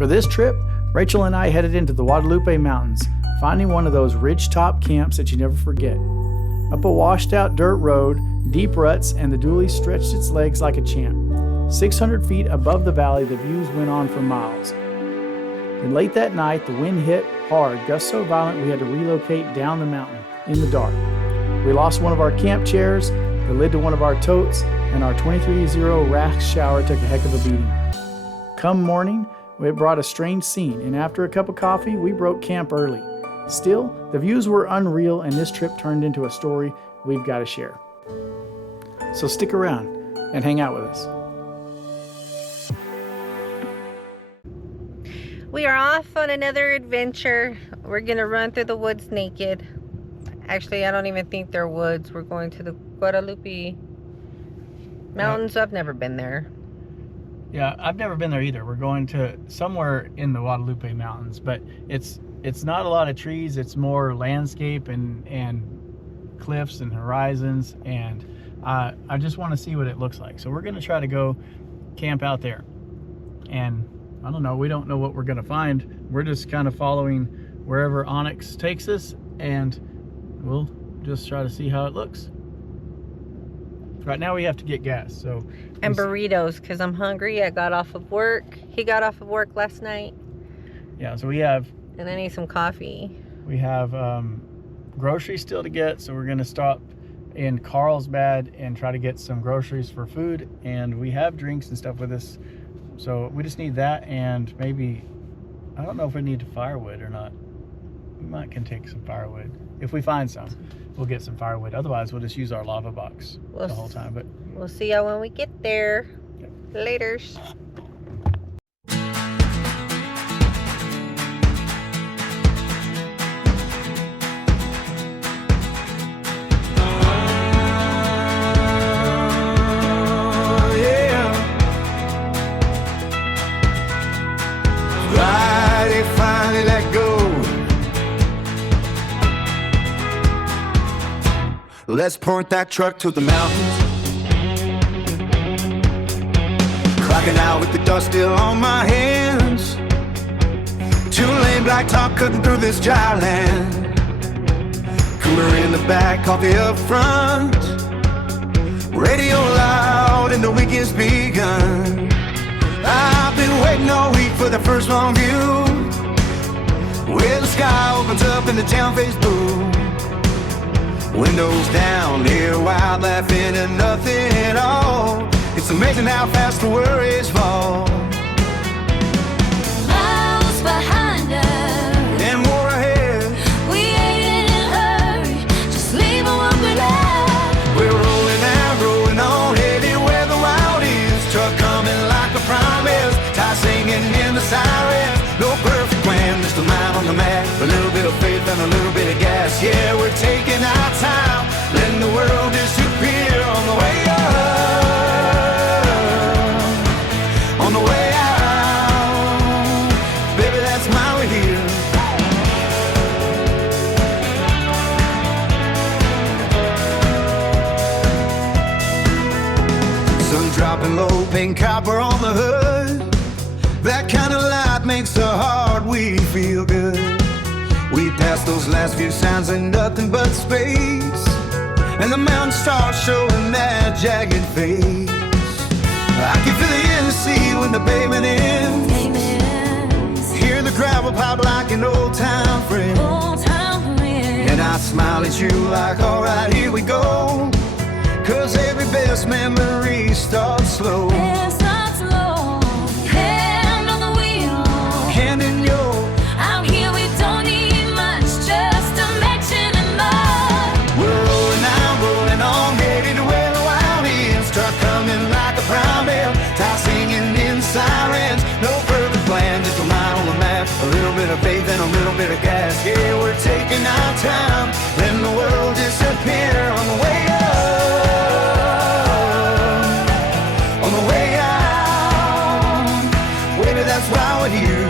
For this trip, Rachel and I headed into the Guadalupe Mountains, finding one of those ridge-top camps that you never forget. Up a washed-out dirt road, deep ruts, and the dually stretched its legs like a champ. 600 feet above the valley, the views went on for miles. And late that night, the wind hit hard, gusts so violent we had to relocate down the mountain in the dark. We lost one of our camp chairs, the lid to one of our totes, and our 23-0 rack shower took a heck of a beating. Come morning, it brought a strange scene, and after a cup of coffee, we broke camp early. Still, the views were unreal, and this trip turned into a story we've got to share. So stick around and hang out with us. We are off on another adventure. We're gonna run through the woods naked. Actually, I don't even think they're woods. We're going to the Guadalupe Mountains. I've never been there. Yeah, I've never been there either. We're going to somewhere in the Guadalupe Mountains, but it's not a lot of trees. It's more landscape and cliffs and horizons, and I just want to see what it looks like. So we're going to try to go camp out there, and I don't know, we don't know what we're going to find. We're just kind of following wherever Onyx takes us, and we'll just try to see how it looks. Right now we have to get gas, so and burritos because I'm hungry. I got off of work. He got off of work last night. Yeah, so we have, and I need some coffee. We have groceries still to get, so we're going to stop in Carlsbad and try to get some groceries for food, and we have drinks and stuff with us, so we just need that, and maybe, I don't know if we need firewood or not. We can take some firewood. If we find some, we'll get some firewood. Otherwise, we'll just use our lava box the whole time. But we'll see y'all when we get there. Yep. Laters. Let's point that truck to the mountains. Clocking out with the dust still on my hands. 2-lane blacktop cutting through this dry land. Cooler in the back, coffee up front. Radio loud and the weekend's begun. I've been waiting all week for the first long view, where the sky opens up and the town face blue. Windows down, hear wild laughing and nothing at all. It's amazing how fast the worries fall. Miles behind us and more ahead. We ain't in a hurry, just leaving what we left. We're rolling and rolling on, headed where the wild is. Truck coming like a promise, tie singing in the sirens. No perfect plan, just a line on the map. A little bit of faith and a little bit of gas. Yeah, we're taking our time, letting the world disappear on the way up, on the way out. Baby, that's my way here. Sun dropping low, pink copper on the hood. That kind of light makes the heart we feel good. We passed those last few signs and nothing but space, and the mountain stars showing that jagged face. I can feel the Tennessee when the pavement ends. Hear the gravel pop like an old time friend. And I smile at you like, alright, here we go. Cause every best memory starts slow. Hand in your out here we don't need much, just direction and love. We're rolling out, rolling on, headed to where the wild is. Truck coming like a promise, tie singing in sirens. No perfect plan, just a line on the map. A little bit of faith and a little bit of gas. Yeah, we're taking our time, letting the world disappear on the way up, on the way out. Baby, that's why we're here.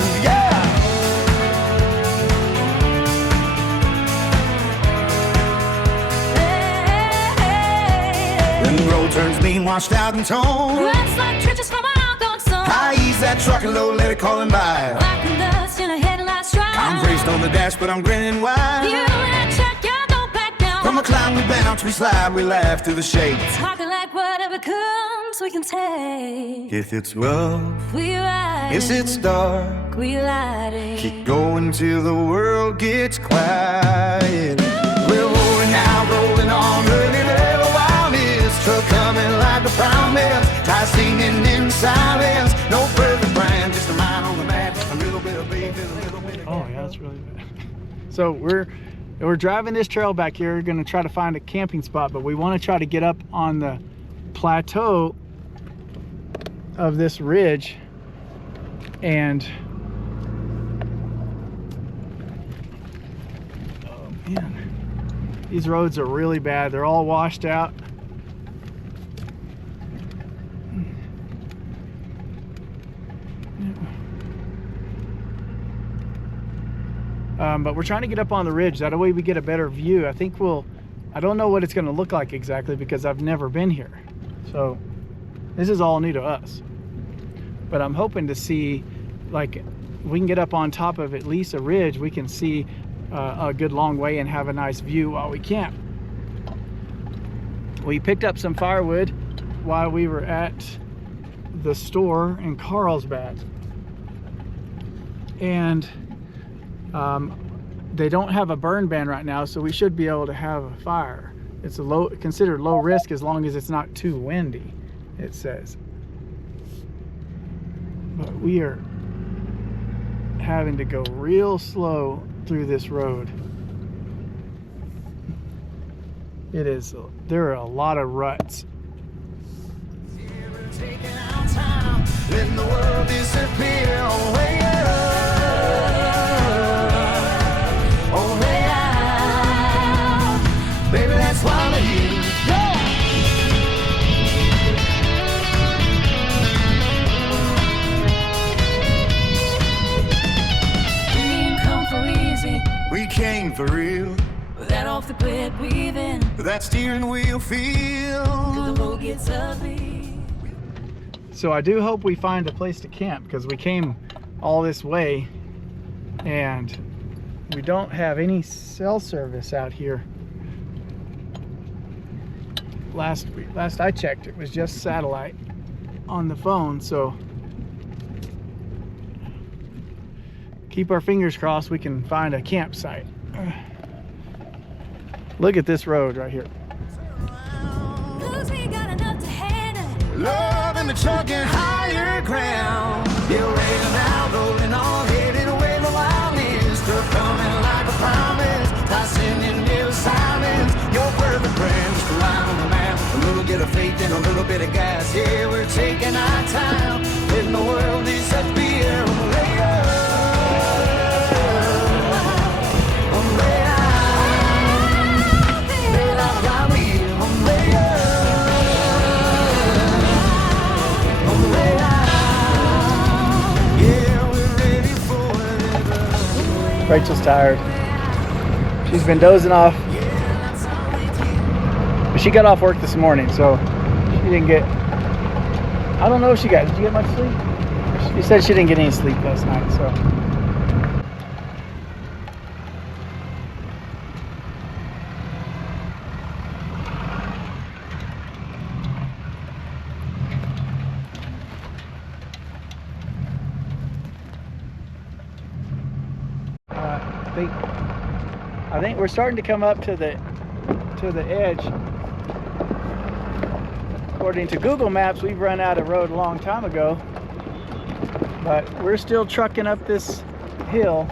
Hey, hey, hey. When the road turns mean, washed out and torn, runs like trenches from an outgoing sun. High ease that truck and low, let it call him by. Like the dust in a headlights drive. I'm braced on the dash, but I'm grinning wide. You and check, you don't back down. From a climb, we bounce, we slide, we laugh through the shades. Talking like whatever comes, we can take. If it's rough, We ride. yes, it's dark. We light it. Keep going till the world gets quiet. We're rolling now, rolling on, running ever wild is. Truck coming like a promise. Try singing in silence. No perfect plan, just a mind on the map. A little bit of faith and a little bit of. Oh yeah, that's really bad. So we're driving this trail back here. We're gonna try to find a camping spot, but we want to try to get up on the plateau of this ridge, and oh man, these roads are really bad. They're all washed out. But we're trying to get up on the ridge. That way we get a better view. I think I don't know what it's going to look like exactly because I've never been here. So this is all new to us. But I'm hoping to see, like, we can get up on top of at least a ridge. We can see a good long way and have a nice view while we camp. We picked up some firewood while we were at the store in Carlsbad. And they don't have a burn ban right now, so we should be able to have a fire. It's considered low risk as long as it's not too windy, it says. But we are having to go real slow through this road. There are a lot of ruts. Taking our time, letting the world disappear. Oh, way up, oh, way out. Baby, that's why I'm here. We didn't come for easy. We came for real. With that off the grid breathing. With that steering wheel feel. The road gets ugly. So I do hope we find a place to camp because we came all this way and we don't have any cell service out here. Last I checked, it was just satellite on the phone, so keep our fingers crossed we can find a campsite. Look at this road right here. 'Cause we got enough to handle. Love and the trucking higher ground. You're raining out, rolling on, heading away the wildness. Truck coming like a promise. Tossing in near silence. Your perfect brand, just a line on the map. A little bit of faith and a little bit of gas. Yeah, we're taking our time. Letting the world disappear. Way up, way out. Way out, round here, way up. Rachel's tired. She's been dozing off. But she got off work this morning, so she didn't get... I don't know if did you get much sleep? She said she didn't get any sleep last night, so... I think we're starting to come up to the edge. According to Google Maps, we've run out of road a long time ago, but we're still trucking up this hill.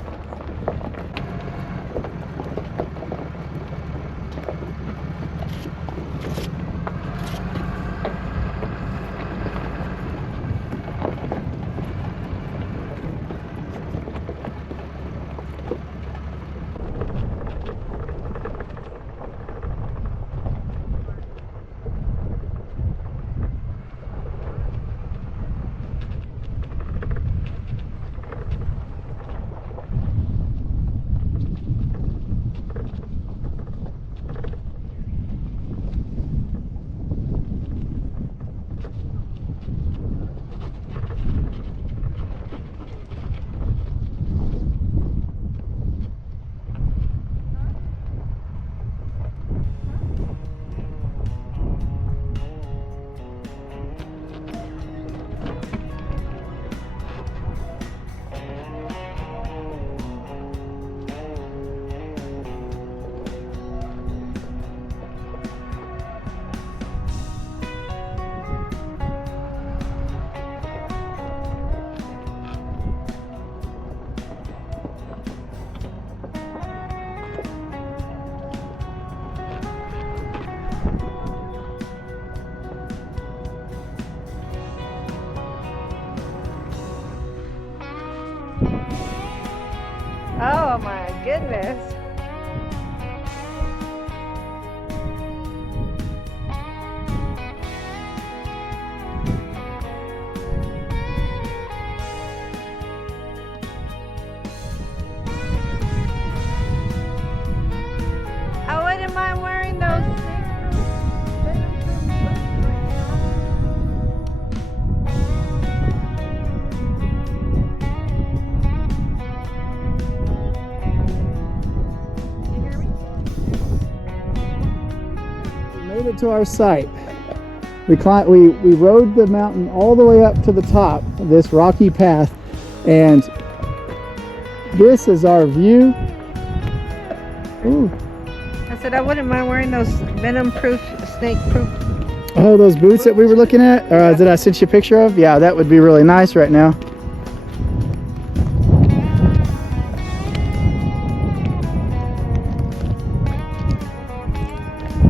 Oh my goodness. I wouldn't mind wearing those. Made it to our site. We rode the mountain all the way up to the top of this rocky path, and this is our view. Ooh. I said I wouldn't mind wearing those venom-proof, snake-proof. Oh, those boots that we were looking at, that I sent you a picture of? Yeah, that would be really nice right now.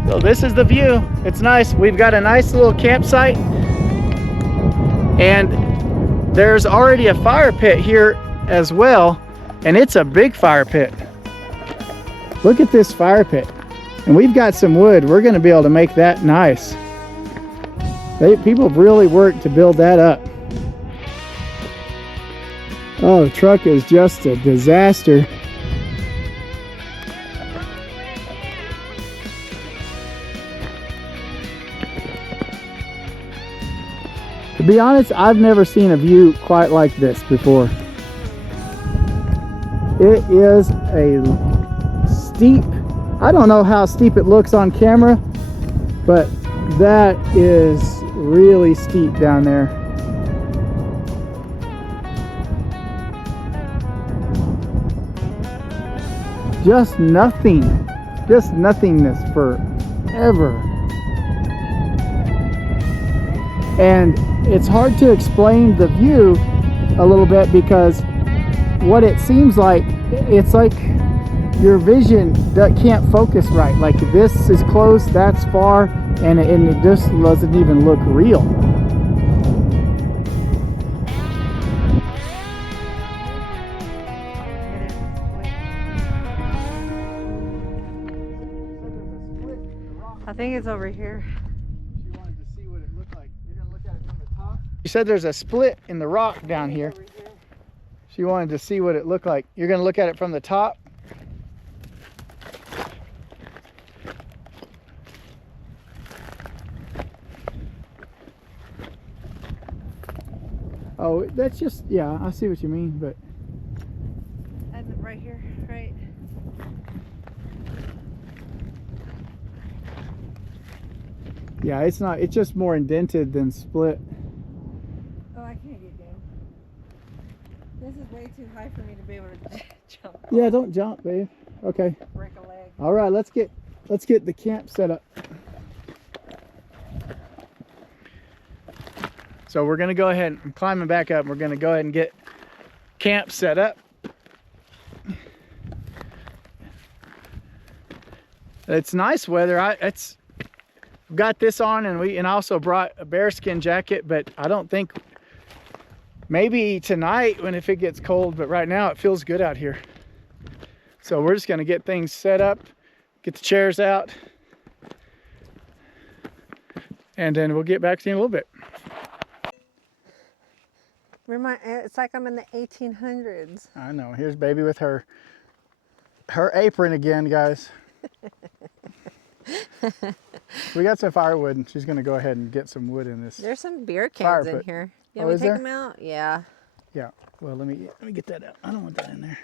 So this is the view. It's nice. We've got a nice little campsite, and there's already a fire pit here as well, and it's a big fire pit. Look at this fire pit, and we've got some wood. We're going to be able to make that nice. People have really worked to build that up. Oh, the truck is just a disaster. To be honest, I've never seen a view quite like this before. It is a steep, I don't know how steep it looks on camera, but that is really steep down there. Just nothing, just nothingness forever. And it's hard to explain the view a little bit, because what it seems like, it's like your vision can't focus right. Like this is close, that's far, and it just doesn't even look real. I think it's over here. She wanted to see what it looked like. You're gonna look at it from the top? You said there's a split in the rock down here. She wanted to see what it looked like. You're gonna look at it from the top? Oh, that's just, yeah, I see what you mean, but... And right here, right? Yeah, it's not, it's just more indented than split. Oh, I can't get down. This is way too high for me to be able to jump. Yeah, don't jump, babe. Okay. Break a leg. All right, let's get the camp set up. So we're gonna go ahead and climbing back up. We're gonna go ahead and get camp set up. It's nice weather. It's got this on, and I also brought a bearskin jacket, but I don't think, maybe tonight if it gets cold, but right now it feels good out here. So we're just gonna get things set up, get the chairs out, and then we'll get back to you in a little bit. It's like I'm in the 1800s. I know. Here's baby with her apron again, guys. We got some firewood, and she's gonna go ahead and get some wood in this. There's some beer cans in here. You want me to take them out? Yeah. Yeah. Well, let me get that out. I don't want that in there.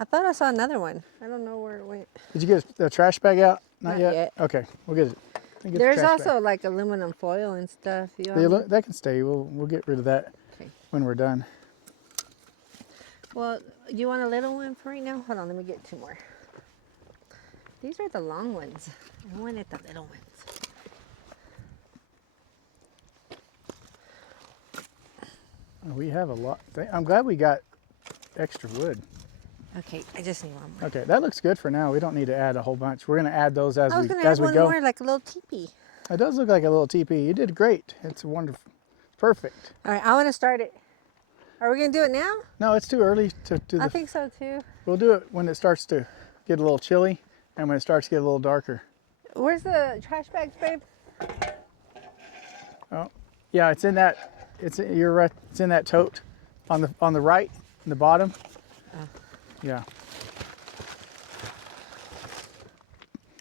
I thought I saw another one. I don't know where it went. Did you get the trash bag out? Not yet. Okay, we'll get it. There's also like aluminum foil and stuff. That can stay. We'll get rid of that when we're done. Well, do you want a little one for right now? Hold on, let me get two more. These are the long ones. I wanted the little ones. We have a lot. I'm glad we got extra wood. Okay, I just need one more. Okay, that looks good for now. We don't need to add a whole bunch. We're gonna add those as we go. I was gonna add one more, like a little teepee. It does look like a little teepee. You did great. It's wonderful. Perfect. All right, I want to start it. Are we gonna do it now? No, it's too early to do I think so too. We'll do it when it starts to get a little chilly and when it starts to get a little darker. Where's the trash bags, babe? Oh, yeah, it's in that. You're right. It's in that tote on the right, in the bottom. Yeah.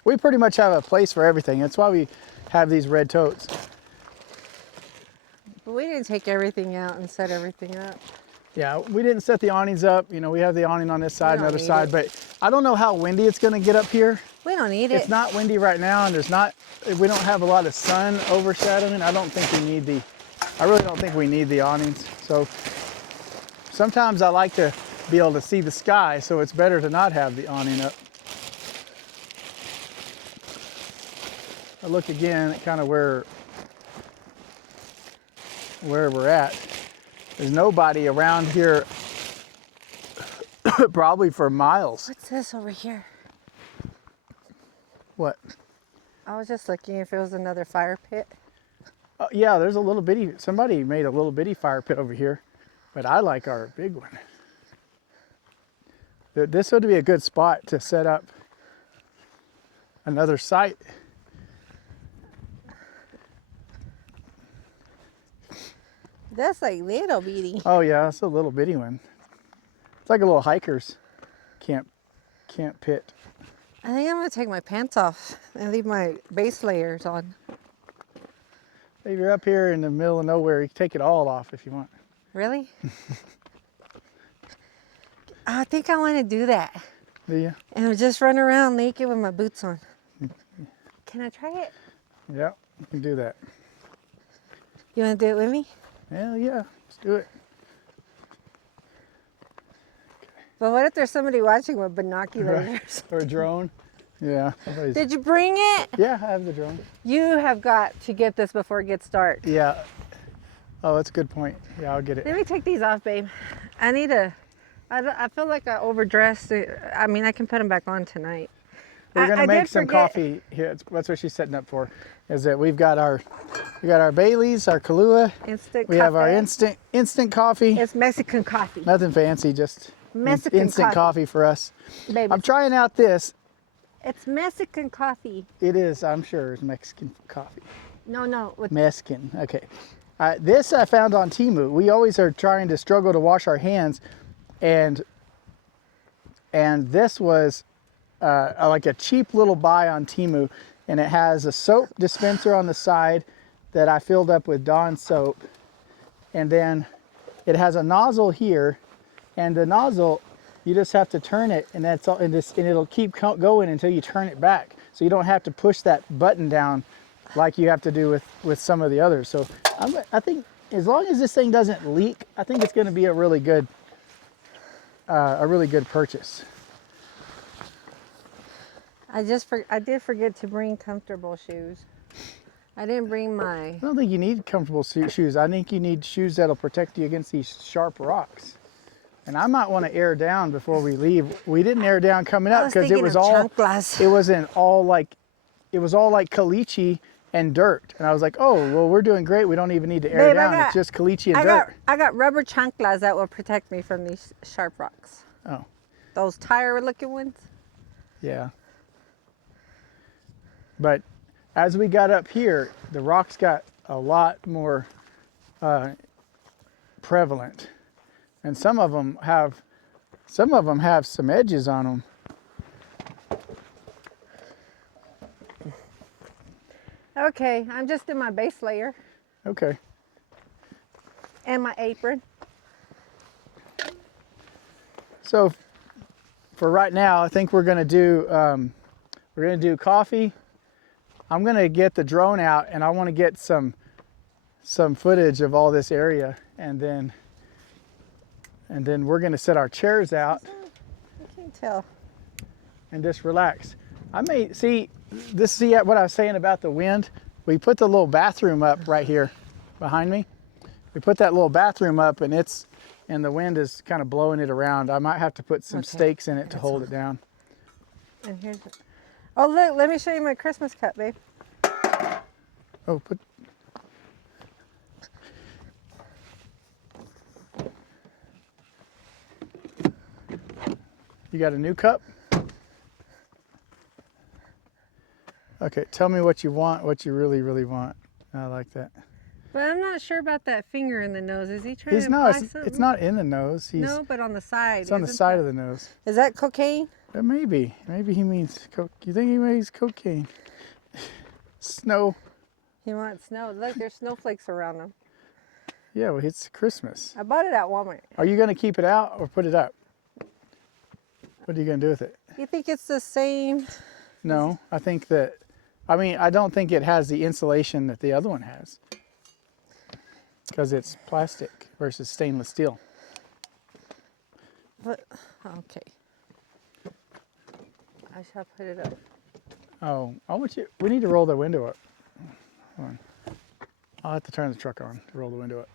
We pretty much have a place for everything. That's why we have these red totes. But we didn't take everything out and set everything up. Yeah, we didn't set the awnings up. You know, we have the awning on this side and the other need side, it. but I don't know how windy it's going to get up here. We don't need it. It's not windy right now, and we don't have a lot of sun overshadowing. I really don't think we need the awnings. So sometimes I like to be able to see the sky, so it's better to not have the awning up. I look again at kind of where we're at. There's nobody around here probably for miles. What's this over here? What? I was just looking if it was another fire pit. Yeah, there's a little bitty, somebody made a little bitty fire pit over here, but I like our big one. This would be a good spot to set up another site. That's like little bitty. Oh yeah, that's a little bitty one. It's like a little hiker's camp pit. I think I'm gonna take my pants off and leave my base layers on. If you're up here in the middle of nowhere, you can take it all off if you want. Really? I think I want to do that. Do you? And just run around naked with my boots on. Can I try it? Yeah, you can do that. You want to do it with me? Hell yeah, let's do it. But what if there's somebody watching with binoculars? Or a drone. Yeah. somebody's- Did you bring it? Yeah, I have the drone. You have got to get this before it gets dark. Yeah. Oh, that's a good point. Yeah, I'll get it. Let me take these off, babe. I feel like I overdressed. I mean, I can put them back on tonight. We're gonna I make did some forget- coffee here. That's what she's setting up for. Is that we got our Baileys, our Kahlua. Instant We have our coffee. instant coffee. It's Mexican coffee. Nothing fancy, just Mexican instant coffee for us. Baby, I'm trying out this. it's Mexican coffee. It is, I'm sure, it's Mexican coffee. No, with Mexican. Okay. This I found on Temu. We always are trying to struggle to wash our hands, and this was like a cheap little buy on Temu, and it has a soap dispenser on the side that I filled up with Dawn soap, and then it has a nozzle here, and the nozzle you just have to turn it, and that's all, and it'll keep going until you turn it back, so you don't have to push that button down like you have to do with some of the others. So I think as long as this thing doesn't leak, I think it's going to be a really good purchase. I did forget to bring comfortable shoes. I didn't bring my. I don't think you need comfortable shoes. I think you need shoes that'll protect you against these sharp rocks. And I might want to air down before we leave. We didn't air down coming I up was because it thinking was of all chanclas. it wasn't all like it was all like caliche and dirt. And I was like, oh well, we're doing great. We don't even need to air Babe, down. It's just caliche and dirt. I got rubber chanclas that will protect me from these sharp rocks. Oh, Those tire-looking ones. yeah. But as we got up here, the rocks got a lot more prevalent, and some of them have some edges on them. Okay, I'm just in my base layer Okay. and my apron. So for right now, I think we're gonna do coffee. I'm gonna get the drone out, and I want to get some footage of all this area, and then we're gonna set our chairs out I can't tell. and just relax. I may see what I was saying about the wind. We put the little bathroom up right here behind me. We put that little bathroom up, and the wind is kind of blowing it around. I might have to put some stakes in it to hold it down. And here's. Oh look, let me show you my Christmas cup, babe. Oh, put. You got a new cup? Okay, tell me what you want, what you really, really want. I like that. But I'm not sure about that finger in the nose. Is he trying He's to no, apply it's something? not in the nose. No, but on the side. It's on the side of the nose. Is that cocaine? Maybe he means coke. You think he means cocaine? Snow. He wants snow. Look, there's snowflakes around him. Yeah, well, it's Christmas. I bought it at Walmart. Are you gonna keep it out or put it up? What are you gonna do with it? You think it's the same? No, I think that. I mean, I don't think it has the insulation that the other one has, because it's plastic versus stainless steel. But okay. I shall put it up. Oh, I want you. We need to roll the window up. Hold on. I'll have to turn the truck on to roll the window up.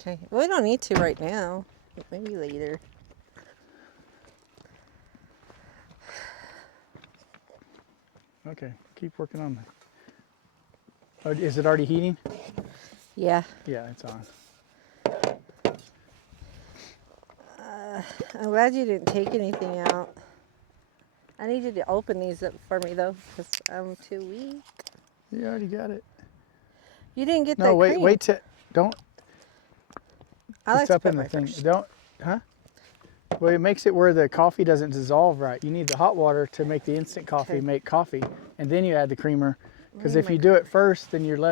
Okay. Well, we don't need to right now. Maybe later. Okay, keep working on that. Oh, is it already heating? Yeah. Yeah, it's on. I'm glad you didn't take anything out. I need you to open these up for me though, because I'm too weak. You already got it. You didn't get No, that wait, cream. wait to don't. I like It's to up put in the my thing. first. Don't, huh? Well, it makes it where the coffee doesn't dissolve right. You need the hot water to make the instant coffee Okay. make coffee, and then you add the creamer. Because need if my you do it first, then you'll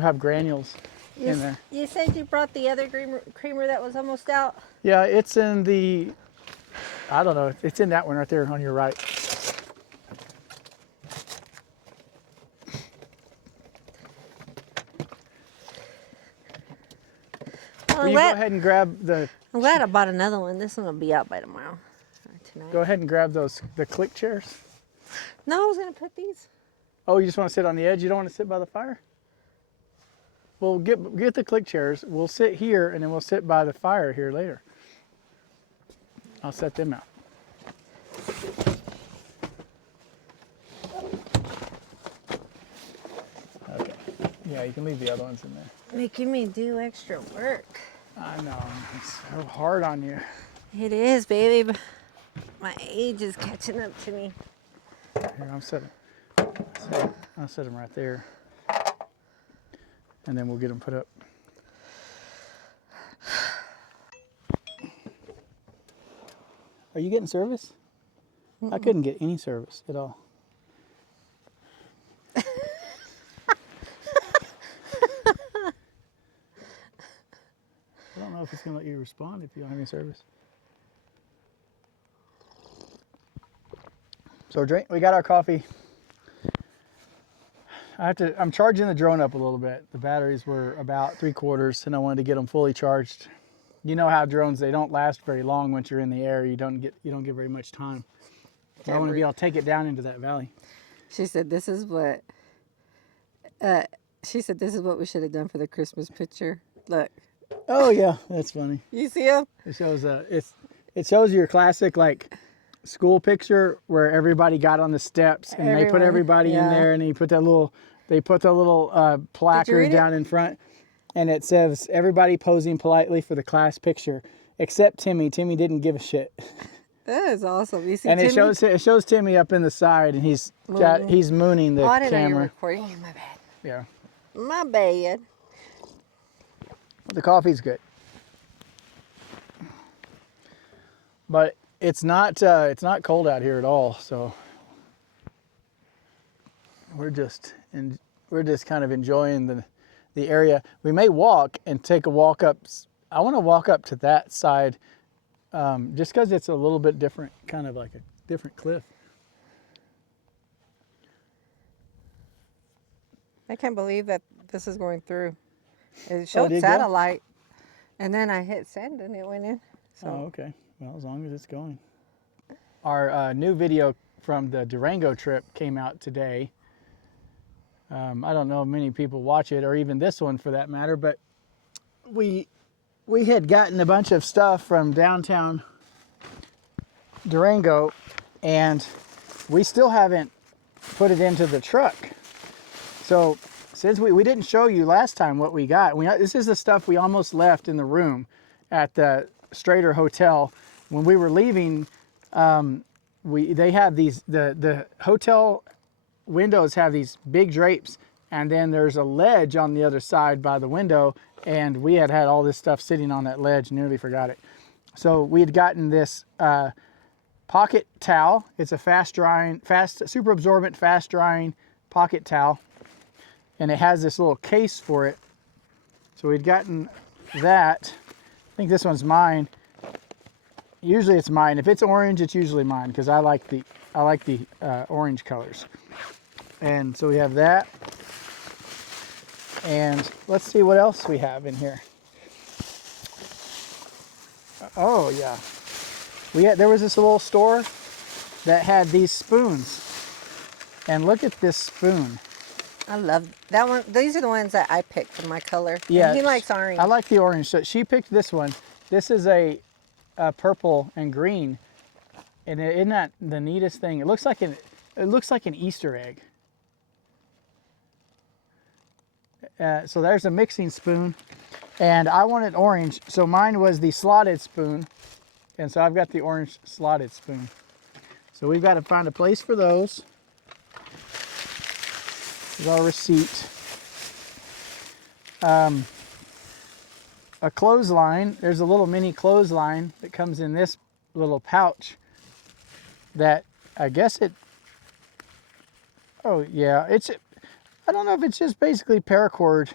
have granules You, in there. you said you brought the other creamer that was almost out. Yeah, it's in the. I don't know. It's in that one right there on your right. Will you go ahead and grab the. I'm glad I bought another one. This one will be out by tomorrow or tonight. Go ahead and grab the click chairs. No, I was gonna put these. Oh, you just want to sit on the edge? You don't want to sit by the fire? Well, get the click chairs. We'll sit here, and then we'll sit by the fire here later. I'll set them out. Okay. Yeah, you can leave the other ones in there. Making me do extra work. I know. It's so hard on you. It is, baby. But my age is catching up to me. Here, I'll set them right there. And then we'll get them put up. Are you getting service? I couldn't get any service at all. I don't know if it's going to let you respond if you don't have any service. So we got our coffee. I'm charging the drone up a little bit. The batteries were about 3/4 and I wanted to get them fully charged. You know how drones, they don't last very long once you're in the air. You don't get very much time. I want to be able to take it down into that valley. She said, "This is what." She said, "This is what we should have done for the Christmas picture." Look. Oh yeah, that's funny. You see them? It shows your classic like school picture where everybody got on the steps and they put everybody in there, and they put the little placard down in front, and it says everybody posing politely for the class picture except Timmy. Timmy didn't give a shit. That is awesome. You see, And Timmy? it shows Timmy up in the side, and he's mooning the Oh, I didn't know you were camera. recording. My bad. Yeah, My bad. the coffee's good, but it's not cold out here at all. So we're just kind of enjoying the area. We may walk and take a walk up. I want to walk up to that side, just because it's a little bit different, kind of like a different cliff. I can't believe that this is going through. It showed did it go? satellite, and then I hit send and it went in. So Oh, okay. Well, as long as it's going. Our new video from the Durango trip came out today. I don't know if many people watch it, or even this one for that matter, but we had gotten a bunch of stuff from downtown Durango, and we still haven't put it into the truck. So since we didn't show you last time what we got, this is the stuff we almost left in the room at the Strader Hotel. When we were leaving, they have these, the hotel windows have these big drapes, and then there's a ledge on the other side by the window, and we had all this stuff sitting on that ledge, nearly forgot it. So we had gotten this pocket towel. It's a super absorbent, fast drying pocket towel, and it has this little case for it. So we'd gotten that. I think this one's mine. Usually it's mine. If it's orange, it's usually mine because I like the orange colors. And so we have that. And let's see what else we have in here. Oh yeah, there was this little store that had these spoons, and look at this spoon. I love that one. These are the ones that I picked for my color. Yeah, And he likes orange. I like the orange, so she picked this one. This is a purple and green, and isn't that the neatest thing? It looks like an Easter egg. So there's a mixing spoon, and I wanted orange, so mine was the slotted spoon, and so I've got the orange slotted spoon. So we've got to find a place for those. Here's our receipt. A clothesline. There's a little mini clothesline that comes in this little pouch that I guess oh yeah, I don't know if it's just basically paracord.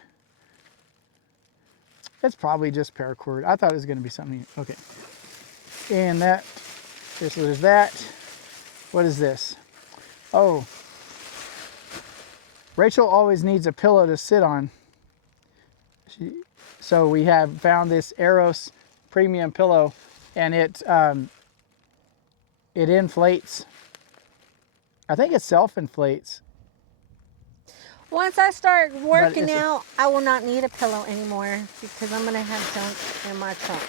It's probably just paracord. I thought it was going to be something. Okay. And so there's that. What is this? Oh. Rachel always needs a pillow to sit on. So we have found this Eros premium pillow, and it inflates. I think it self-inflates. Once I start working out, I will not need a pillow anymore because I'm going to have junk in my trunk.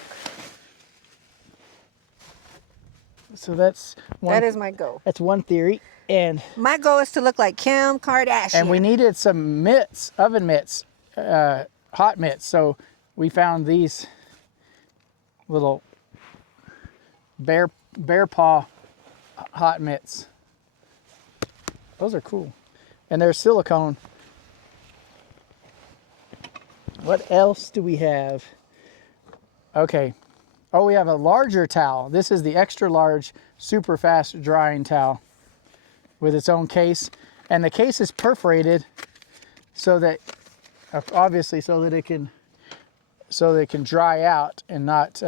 So that is my goal. That's one theory. And my goal is to look like Kim Kardashian. And we needed some mitts, oven mitts, hot mitts. So we found these little bear paw hot mitts. Those are cool. And they're silicone. What else do we have? Okay. Oh, we have a larger towel. This is the extra large, super fast drying towel with its own case. And the case is perforated so that, obviously, so that it can dry out and not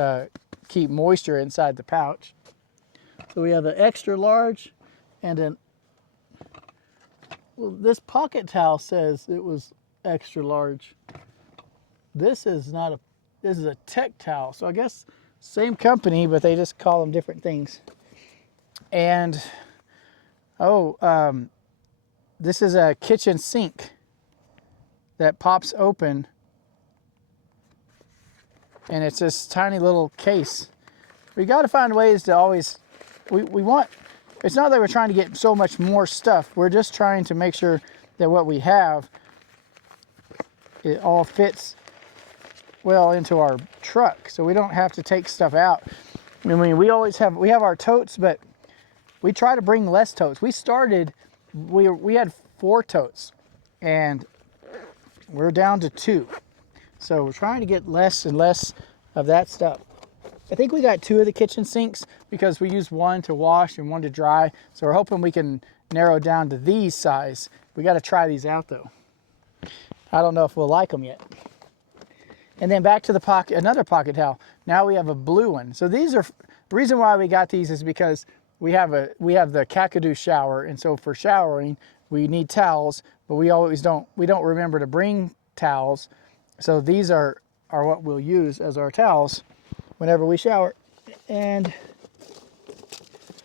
keep moisture inside the pouch. So we have an extra large and well, this pocket towel says it was extra large. This is a tech towel. So I guess same company, but they just call them different things. And this is a kitchen sink that pops open, and it's this tiny little case. We got to find ways to always, we want, it's not that we're trying to get so much more stuff. We're just trying to make sure that what we have, it all fits well into our truck, so we don't have to take stuff out. I mean, we have our totes, but we try to bring less totes. We had 4 totes, and we're down to 2. So we're trying to get less and less of that stuff. I think we got 2 of the kitchen sinks because we use one to wash and one to dry. So we're hoping we can narrow down to these size. We got to try these out though. I don't know if we'll like them yet. And then back to the another pocket towel. Now we have a blue one. So these are, the reason why we got these is because we have the Kakadu shower, and so for showering we need towels, but we don't remember to bring towels. So these are what we'll use as our towels whenever we shower. And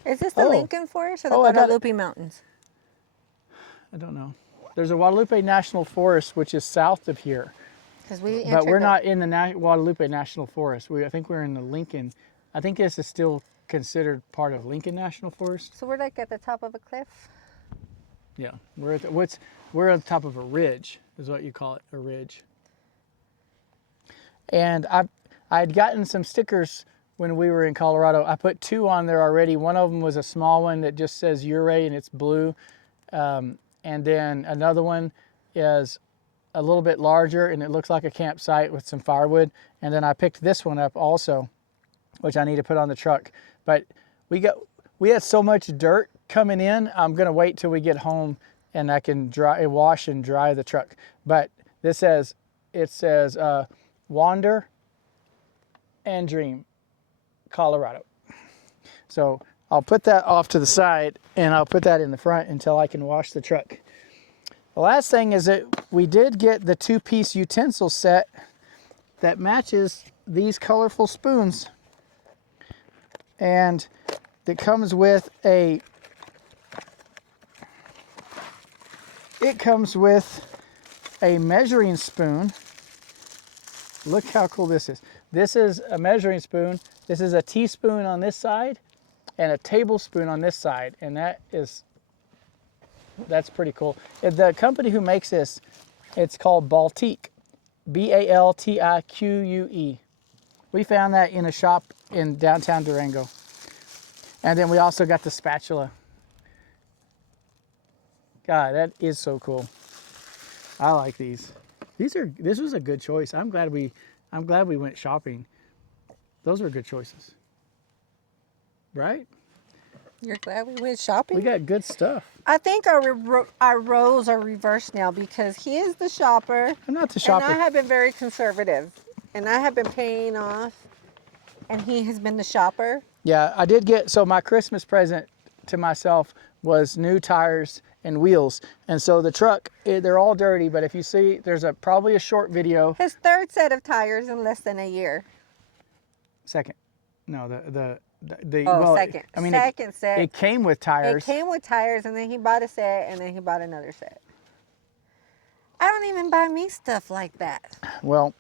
is this the Lincoln Forest or the Guadalupe Mountains? I don't know. There's a Guadalupe National Forest which is south of here. But we're not in the Guadalupe National Forest. I think we're in the Lincoln. I think this is still considered part of Lincoln National Forest. So we're like at the top of a cliff? Yeah, we're at the top of a ridge, is what you call it, a ridge. And I had gotten some stickers when we were in Colorado. I put 2 on there already. One of them was a small one that just says Ouray and it's blue. And then another one is a little bit larger and it looks like a campsite with some firewood. And then I picked this one up also, which I need to put on the truck. But we had so much dirt coming in. I'm gonna wait till we get home and I can wash and dry the truck. But it says Wander and Dream, Colorado. So I'll put that off to the side and I'll put that in the front until I can wash the truck. The last thing is that we did get the 2-piece utensil set that matches these colorful spoons. And it comes with a measuring spoon. Look how cool this is. This is a measuring spoon. This is a teaspoon on this side and a tablespoon on this side. And that's pretty cool. The company who makes this, it's called Baltique, Baltique. We found that in a shop in downtown Durango. And then we also got the spatula. God, that is so cool. I like these. This was a good choice. I'm glad we went shopping. Those were good choices. Right? You're glad we went shopping? We got good stuff. I think our roles are reversed now because he is the shopper. I'm not the shopper. And I have been very conservative. And I have been paying off. And he has been the shopper. Yeah, I did so my Christmas present to myself was new tires and wheels. And so the truck, they're all dirty, but if you see, there's probably a short video. His 3rd set of tires in less than a year. Second. No, second. I mean, second set. It came with tires. It came with tires, and then he bought a set, and then he bought another set. I don't even buy me stuff like that. Well,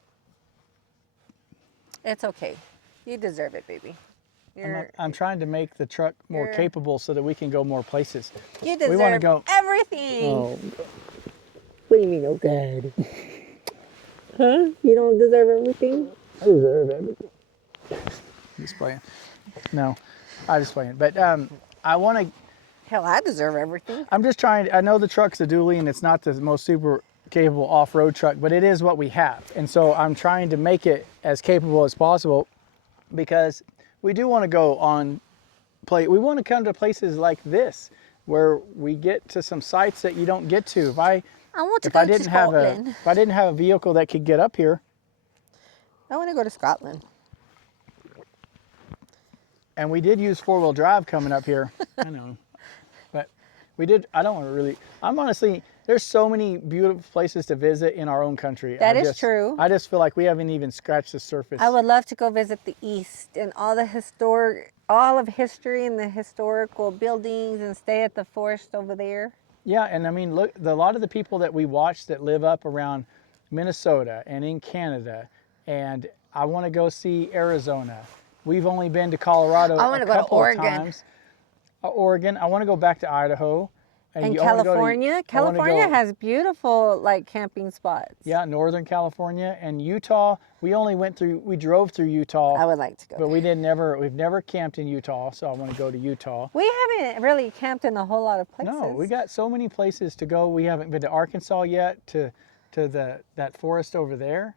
it's okay. You deserve it, baby. I'm trying to make the truck more capable so that we can go more places. You deserve we want to go everything. Oh. What do you mean, oh God? Huh? You don't deserve everything? I deserve everything. Just playing. No, I just playing. But I want to. Hell, I deserve everything. I'm just trying. I know the truck's a dually and it's not the most super capable off-road truck, but it is what we have. And so I'm trying to make it as capable as possible because we do want to go on we want to come to places like this where we get to some sites that you don't get to. If I didn't have a vehicle that could get up here, I want to go to Scotland. And we did use 4-wheel drive coming up here. I know. But we did, I'm honestly, there's so many beautiful places to visit in our own country. That is true. I just feel like we haven't even scratched the surface. I would love to go visit the East and all of history and the historical buildings and stay at the forest over there. Yeah, and I mean, look, a lot of the people that we watch that live up around Minnesota and in Canada, and I want to go see Arizona. We've only been to Colorado I want to go to Oregon. Oregon. I want to go back to Idaho. And California. California has beautiful camping spots. Yeah, Northern California and Utah. We drove through Utah. I would like to go. But we've never camped in Utah, so I want to go to Utah. We haven't really camped in a whole lot of places. No, we got so many places to go. We haven't been to Arkansas yet, to that forest over there.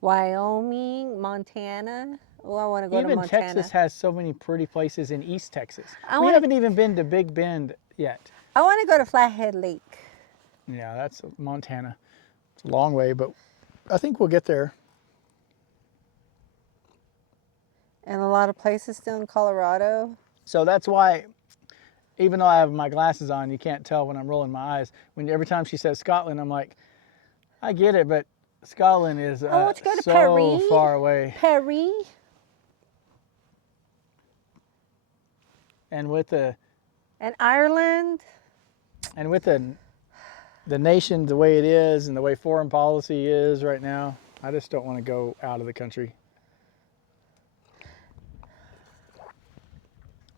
Wyoming, Montana. Oh, I want to go to Montana. Even Texas has so many pretty places in East Texas. We haven't even been to Big Bend yet. I want to go to Flathead Lake. Yeah, that's Montana. It's a long way, but I think we'll get there. And a lot of places still in Colorado. So that's why, even though I have my glasses on, you can't tell when I'm rolling my eyes. Every time she says Scotland, I'm like, I get it, but Scotland is so Paris. far away. Paris. And Ireland. And with the nation the way it is and the way foreign policy is right now, I just don't want to go out of the country.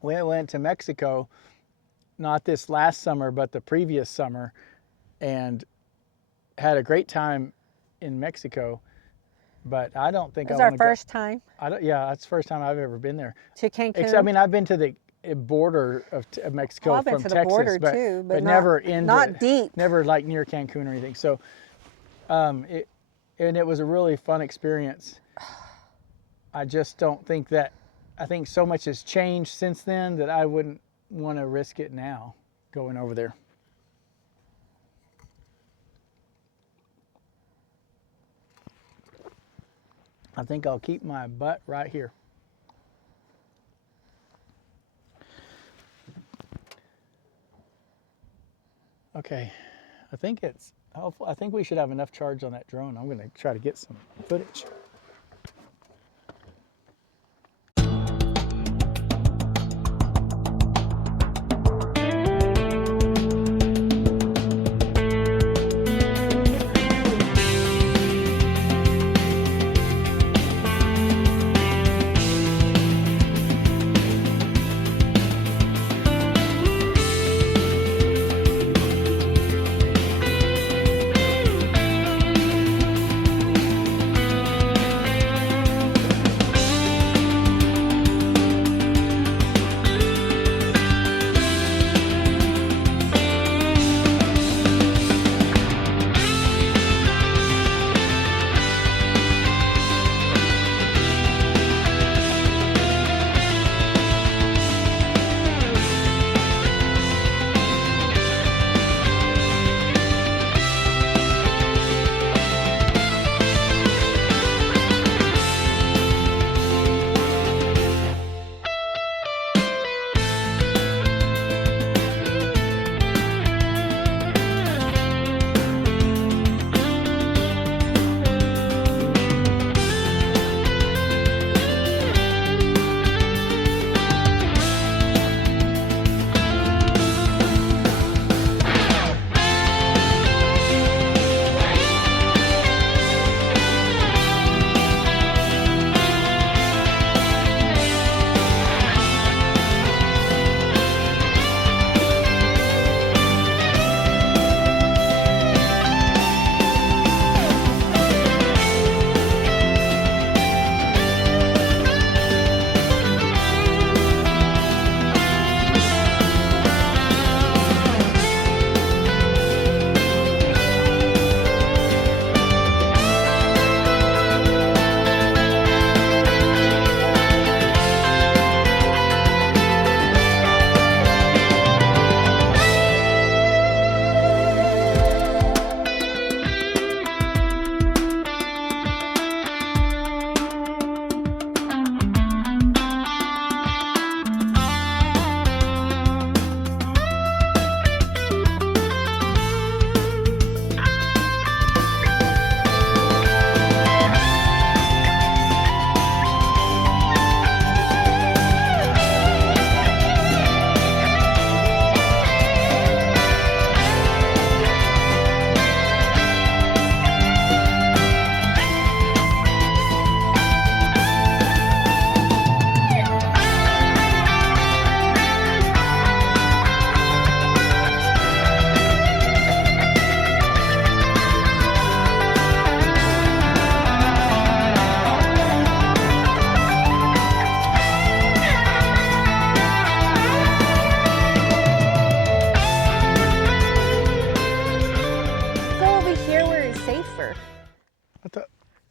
We went to Mexico, not this last summer, but the previous summer, and had a great time in Mexico. but I don't think It was I our want to go. first time Yeah, that's the first time I've ever been there. to Cancun. Except, I mean, I've been to the border of Mexico Well, I've been from to the Texas, border too, but not- never in not deep. never like near Cancun or anything. So, it was a really fun experience. I just don't think that. I think so much has changed since then that I wouldn't want to risk it now going over there. I think I'll keep my butt right here. Okay, I think we should have enough charge on that drone. I'm going to try to get some footage.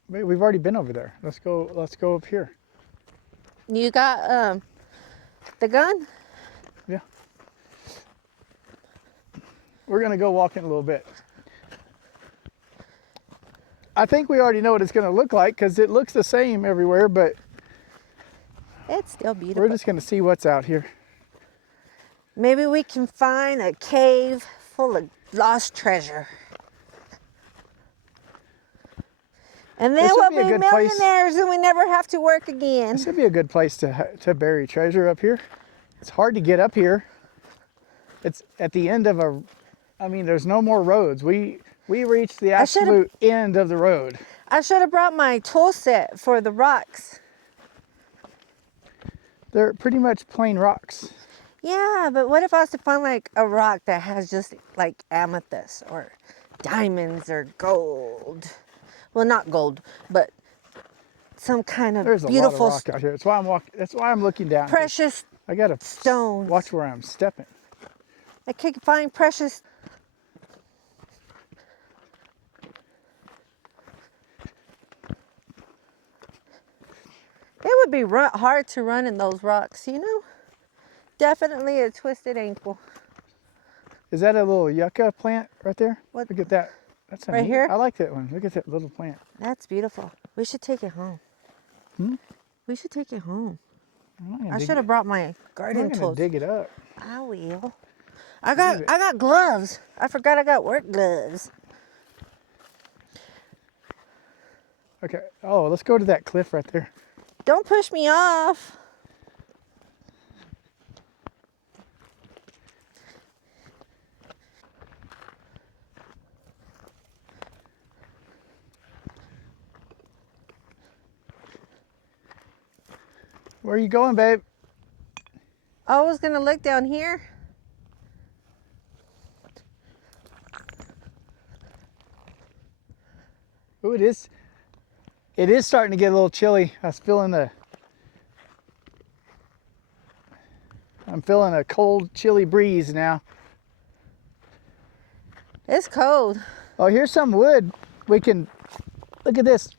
We've already been over there. Let's go up here. You got the gun? Yeah. We're gonna go walking a little bit. I think we already know what it's gonna look like because it looks the same everywhere, but It's still beautiful. we're just gonna see what's out here. Maybe we can find a cave full of lost treasure. And then This would we'll be a be good place. millionaires and we never have to work again. This would be a good place to bury treasure up here. It's hard to get up here. It's at the end of I mean, there's no more roads. We reached the absolute end of the road. I should have brought my tool set for the rocks. They're pretty much plain rocks. Yeah, but what if I was to find like a rock that has just like amethyst or diamonds or gold? Well, not gold, but some kind of There's a beautiful lot of rock out here. That's why I'm walking. That's why I'm looking down. precious I gotta stones. watch where I'm stepping. I can find precious. It would be hard to run in those rocks, you know? Definitely a twisted ankle. Is that a little yucca plant right there? What? Look at that. That's a Right neat- here? I like that one. Look at that little plant. That's beautiful. We should take it home. Hmm? We should take it home. I'm not gonna I dig should have it- brought my I'm garden not gonna tools. dig it up. I will. I Leave it. got gloves. I forgot I got work gloves. Okay. Oh, let's go to that cliff right there. Don't push me off. Where are you going, babe? I was gonna look down here. Oh, it is. It is starting to get a little chilly. I'm feeling a cold, chilly breeze now. It's cold. Oh, here's some wood. We can, look at this.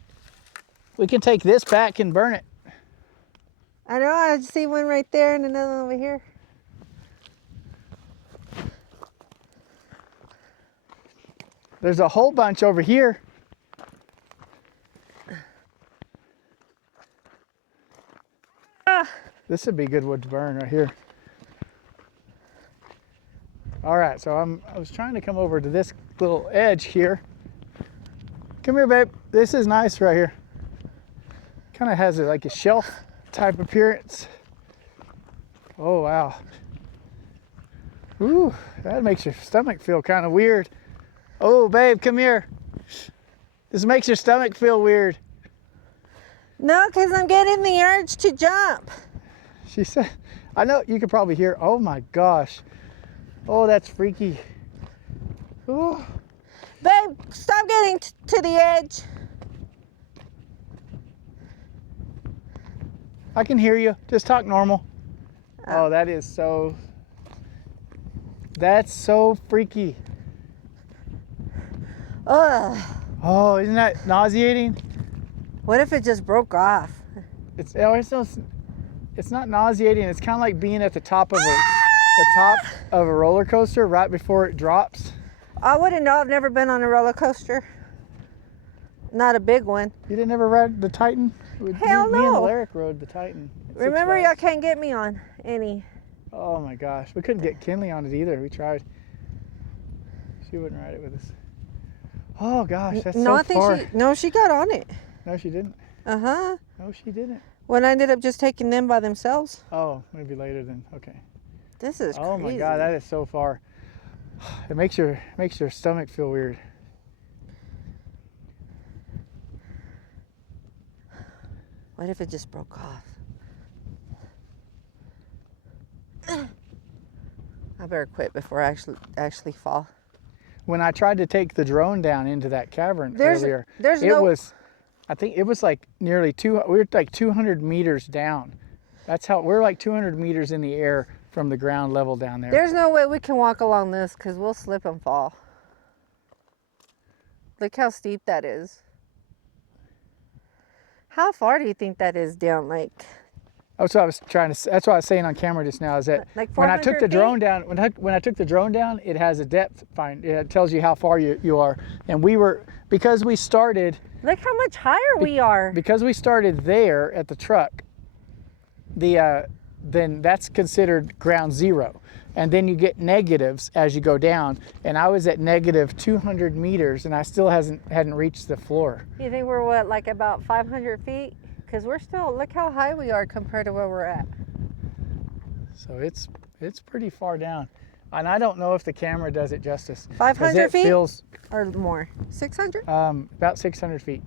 We can take this back and burn it. I know, I see one right there and another one over here. There's a whole bunch over here. This would be good wood to burn right here. All right, so I was trying to come over to this little edge here. Come here, babe. This is nice right here. Kind of has like a shelf type appearance. Oh, wow. Ooh, that makes your stomach feel kind of weird. Oh, babe, come here. This makes your stomach feel weird. No, because I'm getting the urge to jump. She said, I know you could probably hear, oh my gosh. Oh, that's freaky. Ooh. Babe, stop getting to the edge. I can hear you. Just talk normal. Oh, that's so freaky. Ugh. Oh, isn't that nauseating? What if it just broke off? It's not nauseating. It's kind of like being at the top of a roller coaster right before it drops. I wouldn't know. I've never been on a roller coaster. Not a big one. You didn't ever ride the Titan? Hell Me and no. Alaric rode the Titan. at Six Remember, Flags. y'all can't get me on any. Oh my gosh, we couldn't get Kinley on it either. We tried. She wouldn't ride it with us. Oh gosh, that's No, so I think far. she got on it. No, she didn't. Uh-huh. No, she didn't. When I ended up just taking them by themselves. Oh, maybe later then. Okay. This is Oh crazy. my God, that is so far. It makes your stomach feel weird. What if it just broke off? I better quit before I actually fall. When I tried to take the drone down into that cavern earlier, I think it was like nearly we were like 200 meters down. That's how we're like 200 meters in the air from the ground level down there. There's no way we can walk along this because we'll slip and fall. Look how steep that is. How far do you think that is down? Like, That's what I was that's what I was saying on camera just now. Is that Like when I took 400 the drone down, when I took the drone down, it has a depth find. It tells you how far you are. And because we started look how much higher we are. because we started there at the truck. Then that's considered ground zero, and then you get negatives as you go down. And I was at negative 200 meters, and I still hadn't reached the floor. You think we're what, like about 500 feet? Because we're still, look how high we are compared to where we're at. So it's pretty far down, and I don't know if the camera does it justice. 500 'Cause it feet? feels Or more? 600? about 600 feet.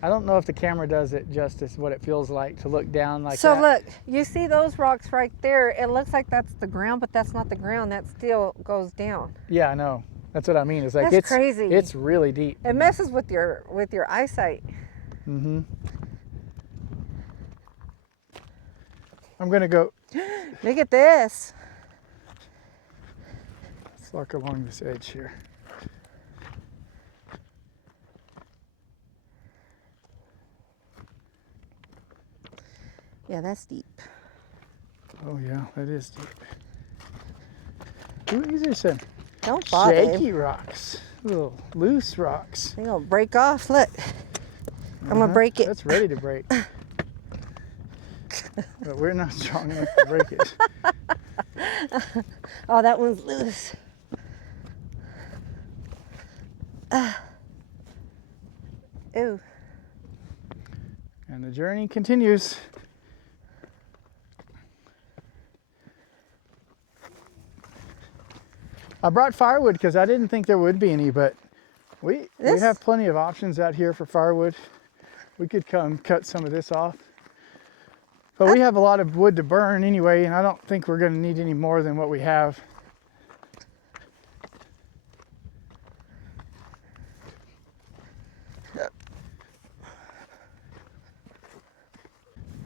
I don't know if the camera does it justice, what it feels like to look down like So that. look, you see those rocks right there? It looks like that's the ground, but that's not the ground. That still goes down. Yeah, I know. That's what I mean. It's like That's crazy. It's really deep. It messes with your eyesight. Mm-hmm. I'm gonna go. Look at this. Let's walk along this edge here. Yeah, that's deep. Oh yeah, that is deep. Ooh, these are some Don't fall, babe. shaky rocks, little loose rocks. They're gonna break off. Look, I'm gonna break it. That's ready to break. But we're not strong enough to break it. Oh, that one's loose. Ew. And the journey continues. I brought firewood because I didn't think there would be any, but we have plenty of options out here for firewood. We could come cut some of this off. But we have a lot of wood to burn anyway, and I don't think we're going to need any more than what we have.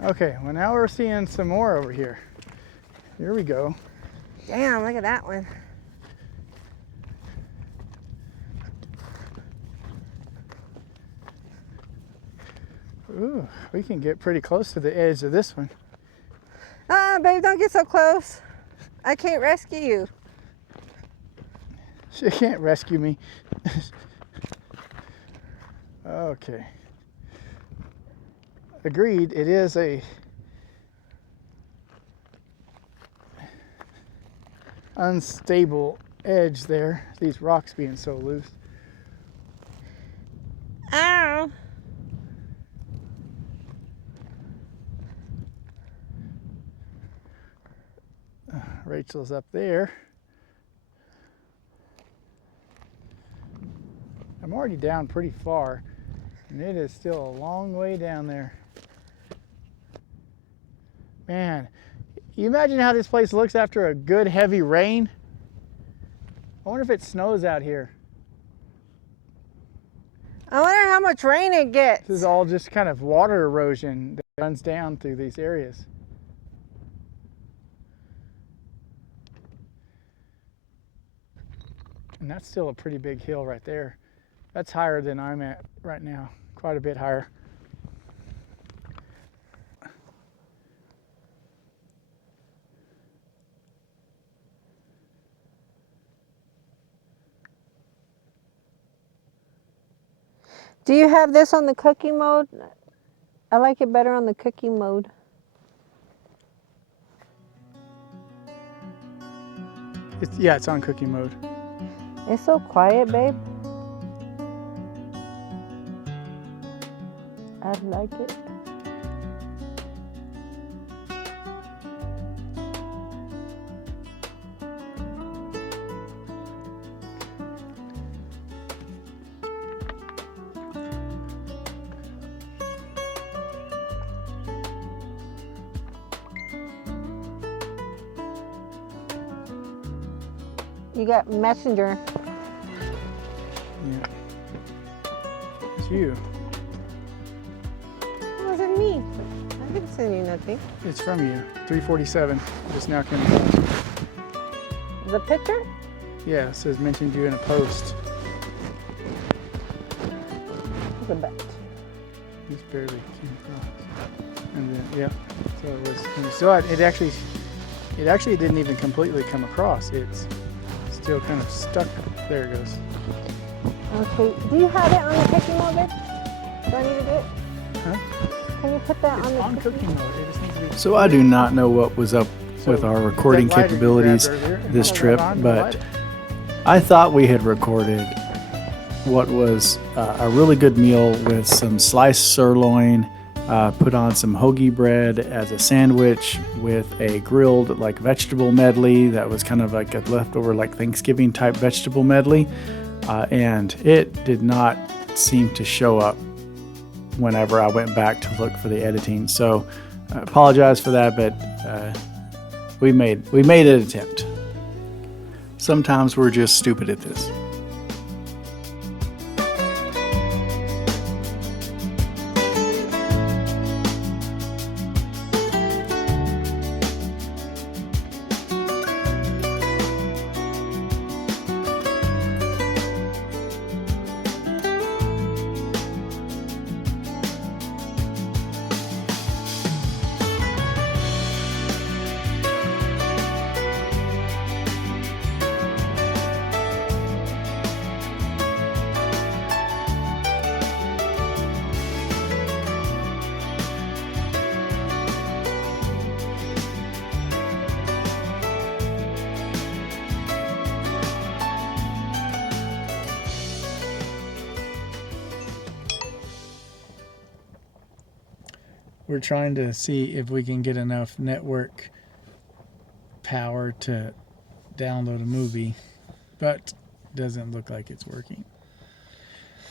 Okay, well now we're seeing some more over here. Here we go. Damn, look at that one. Ooh, we can get pretty close to the edge of this one. Babe, don't get so close. I can't rescue you. She can't rescue me. Okay. Agreed, it is a unstable edge there. These rocks being so loose. Ow. Rachel's up there. I'm already down pretty far, and it is still a long way down there. Man, you imagine how this place looks after a good heavy rain? I wonder if it snows out here. I wonder how much rain it gets. This is all just kind of water erosion that runs down through these areas. And that's still a pretty big hill right there. That's higher than I'm at right now, quite a bit higher. Do you have this on the cooking mode? I like it better on the cooking mode. Yeah, it's on cooking mode. It's so quiet, babe. I like it. You got messenger. Yeah. It's you. It wasn't me. I didn't send you nothing. It's from you. 347. Just now came across. The picture? Yeah, it says mentioned you in a post. Look at that. Just barely came across. And then, yeah. So it was. And so it actually didn't even completely come across. It's still kind of stuck. There it goes. Okay. Do you have it on the cooking mode, babe? Do I need to do it? Huh? Can you put that It's on the on cooking cooking mode. It just needs to be. So I do not know what was up with our recording that lighter capabilities this trip, but I thought we had recorded what was a really good meal with some sliced sirloin, put on some hoagie bread as a sandwich with a grilled like vegetable medley that was kind of like a leftover like Thanksgiving type vegetable medley, and it did not seem to show up whenever I went back to look for the editing. So I apologize for that, but we made an attempt. Sometimes we're just stupid at this. we're trying to see if we can get enough network power to download a movie, but doesn't look like it's working.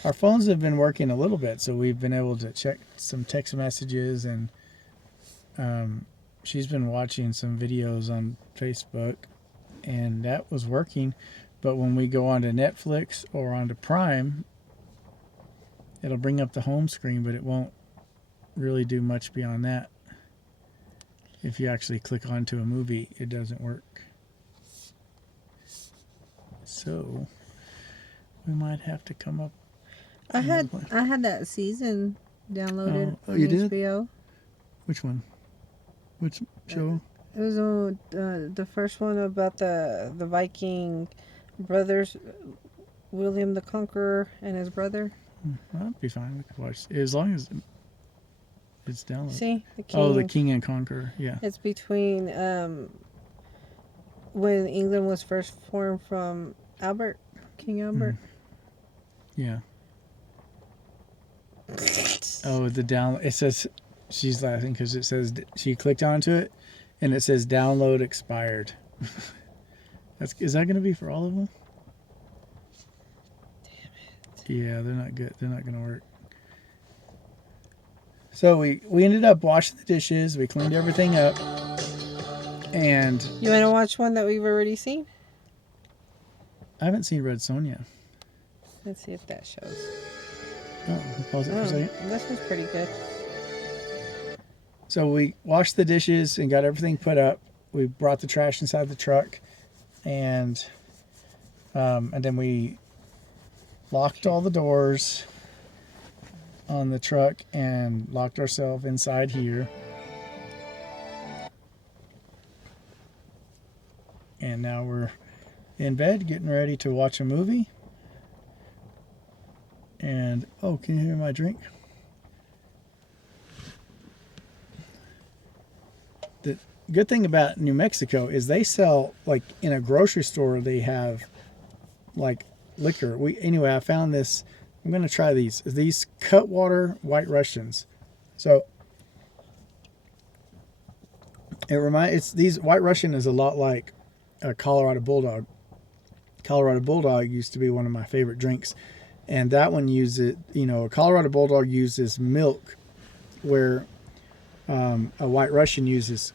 Our phones have been working a little bit, so we've been able to check some text messages, and she's been watching some videos on Facebook, and that was working. But when we go onto Netflix or onto Prime, it'll bring up the home screen, but it won't really do much beyond that. If you actually click onto a movie, it doesn't work. So we might have to come up. I had that season downloaded Oh, on you did? HBO. Which one? Which show? It was the first one about the Viking brothers, William the Conqueror and his brother. Well, that'd be fine. We could watch as long as it's downloaded. See, the King. Oh, the King and Conqueror. Yeah. It's between when England was first formed from King Albert. Yeah. Oh, the download. It says she's laughing because it says she clicked onto it, and it says download expired. Is that going to be for all of them? Damn it. Yeah, they're not good. They're not going to work. So we ended up washing the dishes. We cleaned everything up, and You want to watch one that we've already seen? I haven't seen Red Sonja. Let's see if that shows. Oh, pause it for a second. This one's pretty good. So we washed the dishes and got everything put up. We brought the trash inside the truck, and then we locked all the doors on the truck and locked ourselves inside here. And now we're in bed getting ready to watch a movie. And oh, can you hear my drink? The good thing about New Mexico is they sell, like in a grocery store, they have like liquor. Anyway, I found this. I'm going to try these Cutwater White Russians. So these White Russian is a lot like a Colorado Bulldog. Colorado Bulldog used to be one of my favorite drinks. And that one uses, a Colorado Bulldog uses milk, where a White Russian uses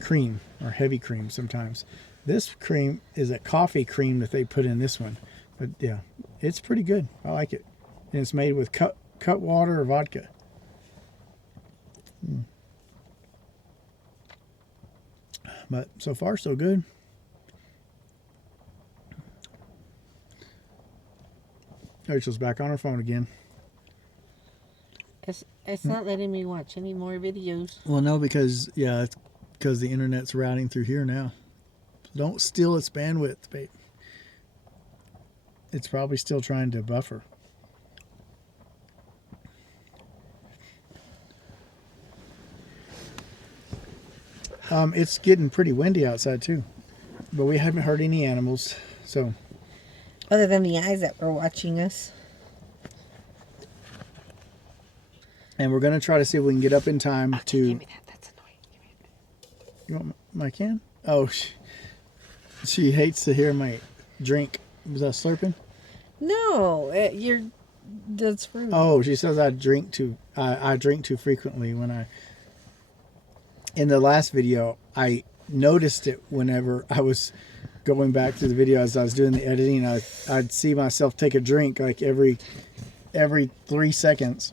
cream or heavy cream sometimes. This cream is a coffee cream that they put in this one. But yeah, it's pretty good. I like it. And it's made with cut water or vodka. But so far, so good. Rachel's back on her phone again. It's not letting me watch any more videos. Well, no, because the internet's routing through here now. Don't steal its bandwidth, babe. It's probably still trying to buffer. It's getting pretty windy outside too, but we haven't heard any animals, so. Other than the eyes that were watching us. And we're going to try to see if we can get up in time to... Give me that. That's annoying. Give me that. You want my can? Oh, she hates to hear my drink. Was that slurping? No, that's rude. Oh, she says I drink too frequently when I... In the last video, I noticed it whenever I was going back to the video as I was doing the editing. I'd see myself take a drink like every 3 seconds.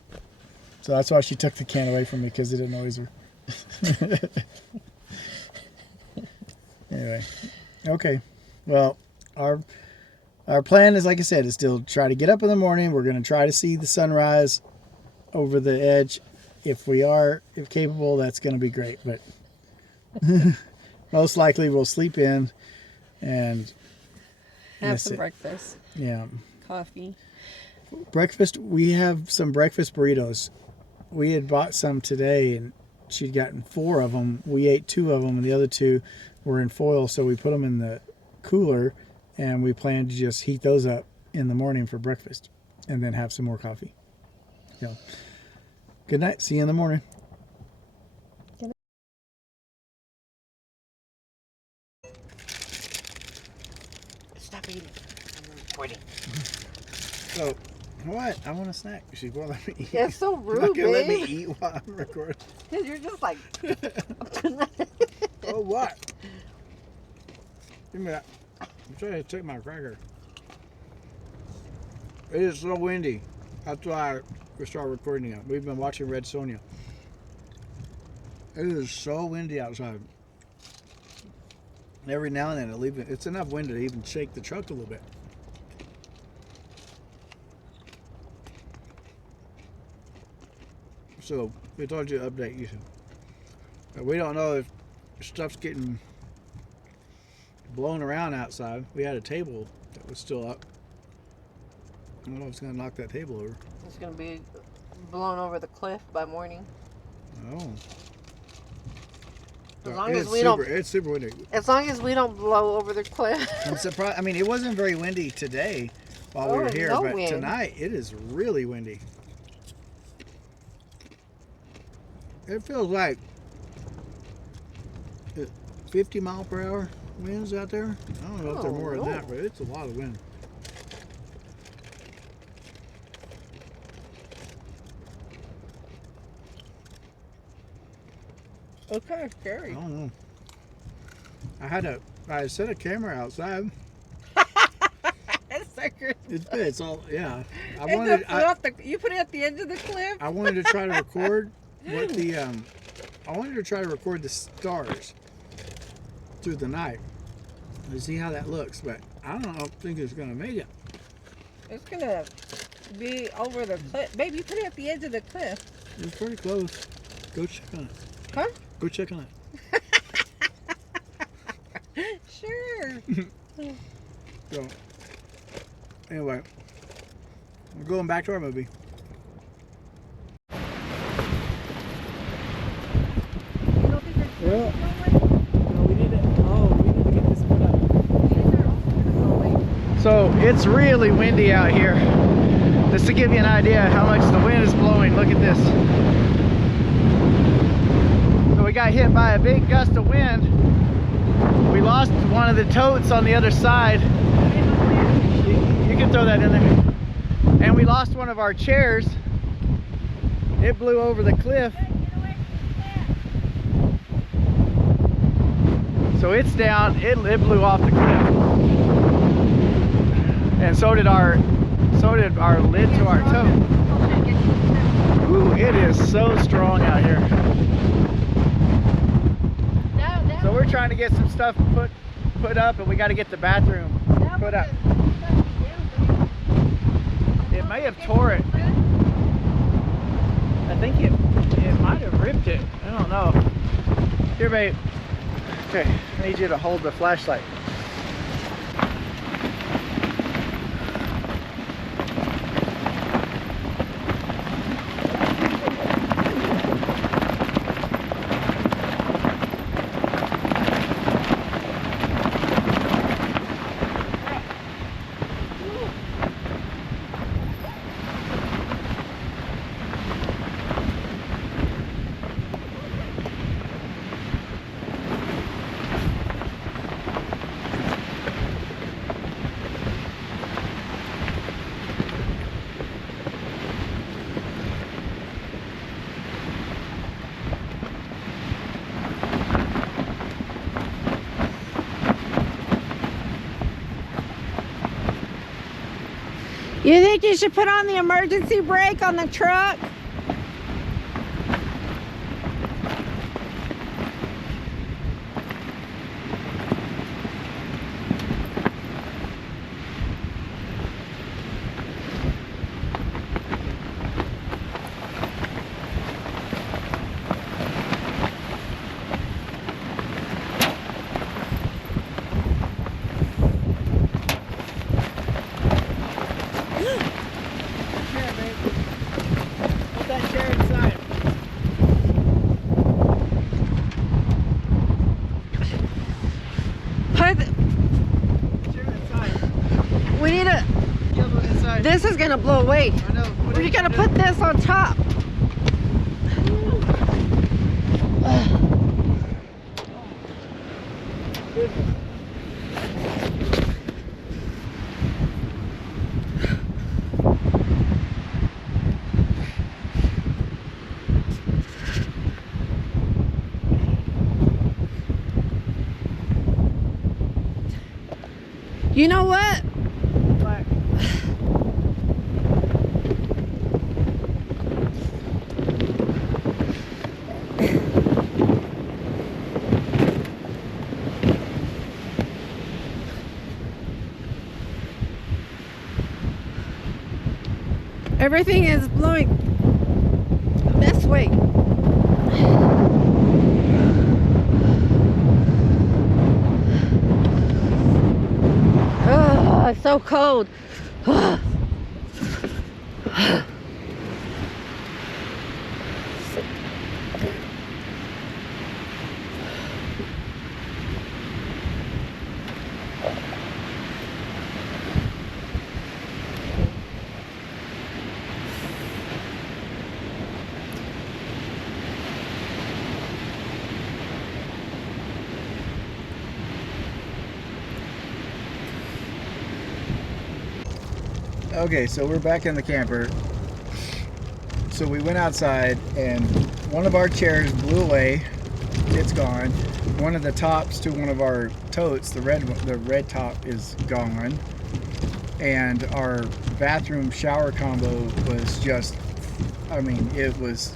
So that's why she took the can away from me, because it annoys her. Anyway, okay. Well, our plan is, like I said, is still try to get up in the morning. We're going to try to see the sunrise over the edge. If capable, that's going to be great. But most likely we'll sleep in and have some breakfast. Yeah. Coffee. Breakfast, we have some breakfast burritos. We had bought some today, and she'd gotten 4 of them. We ate 2 of them, and the other 2 were in foil, so we put them in the cooler, and we plan to just heat those up in the morning for breakfast, and then have some more coffee. So, good night. See you in the morning. recording. So, you know what? I want a snack. She's gonna let me eat. That's so You're not rude, gonna let me babe. eat while I'm recording. You're just like. Oh, what? Give me that. I'm trying to take my cracker. It is so windy. That's why we started recording it. We've been watching Red Sonja. It is so windy outside. Every now and then it's enough wind to even shake the truck a little bit. So we told you to update you. But we don't know if stuff's getting blown around outside. We had a table that was still up. I don't know if it's going to knock that table over. It's gonna be blown over the cliff by morning. Oh. As long as we don't. It's super windy. As long as we don't blow over the cliff. I'm surprised. I mean, it wasn't very windy today while we were here, no but wind. tonight it is really windy. It feels like 50-mile-per-hour winds out there. I don't know if they're more than that, but it's a lot of wind. It's kind of scary. I don't know. I set a camera outside. That's so good. It's good. It's all, yeah. You put it at the edge of the cliff? I wanted to try to record I wanted to try to record the stars through the night to see how that looks, but I don't think it's gonna make it. It's gonna be over the cliff. Babe, you put it at the edge of the cliff. It's pretty close. Go check on it. Huh? Go check on it. Sure. So, anyway, we're going back to our movie. Well, no, we need to get this put up. So it's really windy out here. Just to give you an idea how much the wind is blowing, look at this. So we got hit by a big gust of wind. We lost one of the totes on the other side. You can throw that in there. And we lost one of our chairs. It blew over the cliff. So it's down, it blew off the cliff. And so did our lid to our tote. Ooh, it is so strong out here. So we're trying to get some stuff put up, and we got to get the bathroom put up. It may have tore it. I think it might have ripped it. I don't know. Here, babe. Okay, I need you to hold the flashlight. You think you should put on the emergency brake on the truck? We need to. This is gonna blow away. I know. We gotta put this on top. You know what? What? Everything is blowing this way. Oh, it's so cold. Okay, so we're back in the camper. So we went outside and one of our chairs blew away. It's gone. One of the tops to one of our totes, the red top is gone. And our bathroom shower combo was just, I mean, it was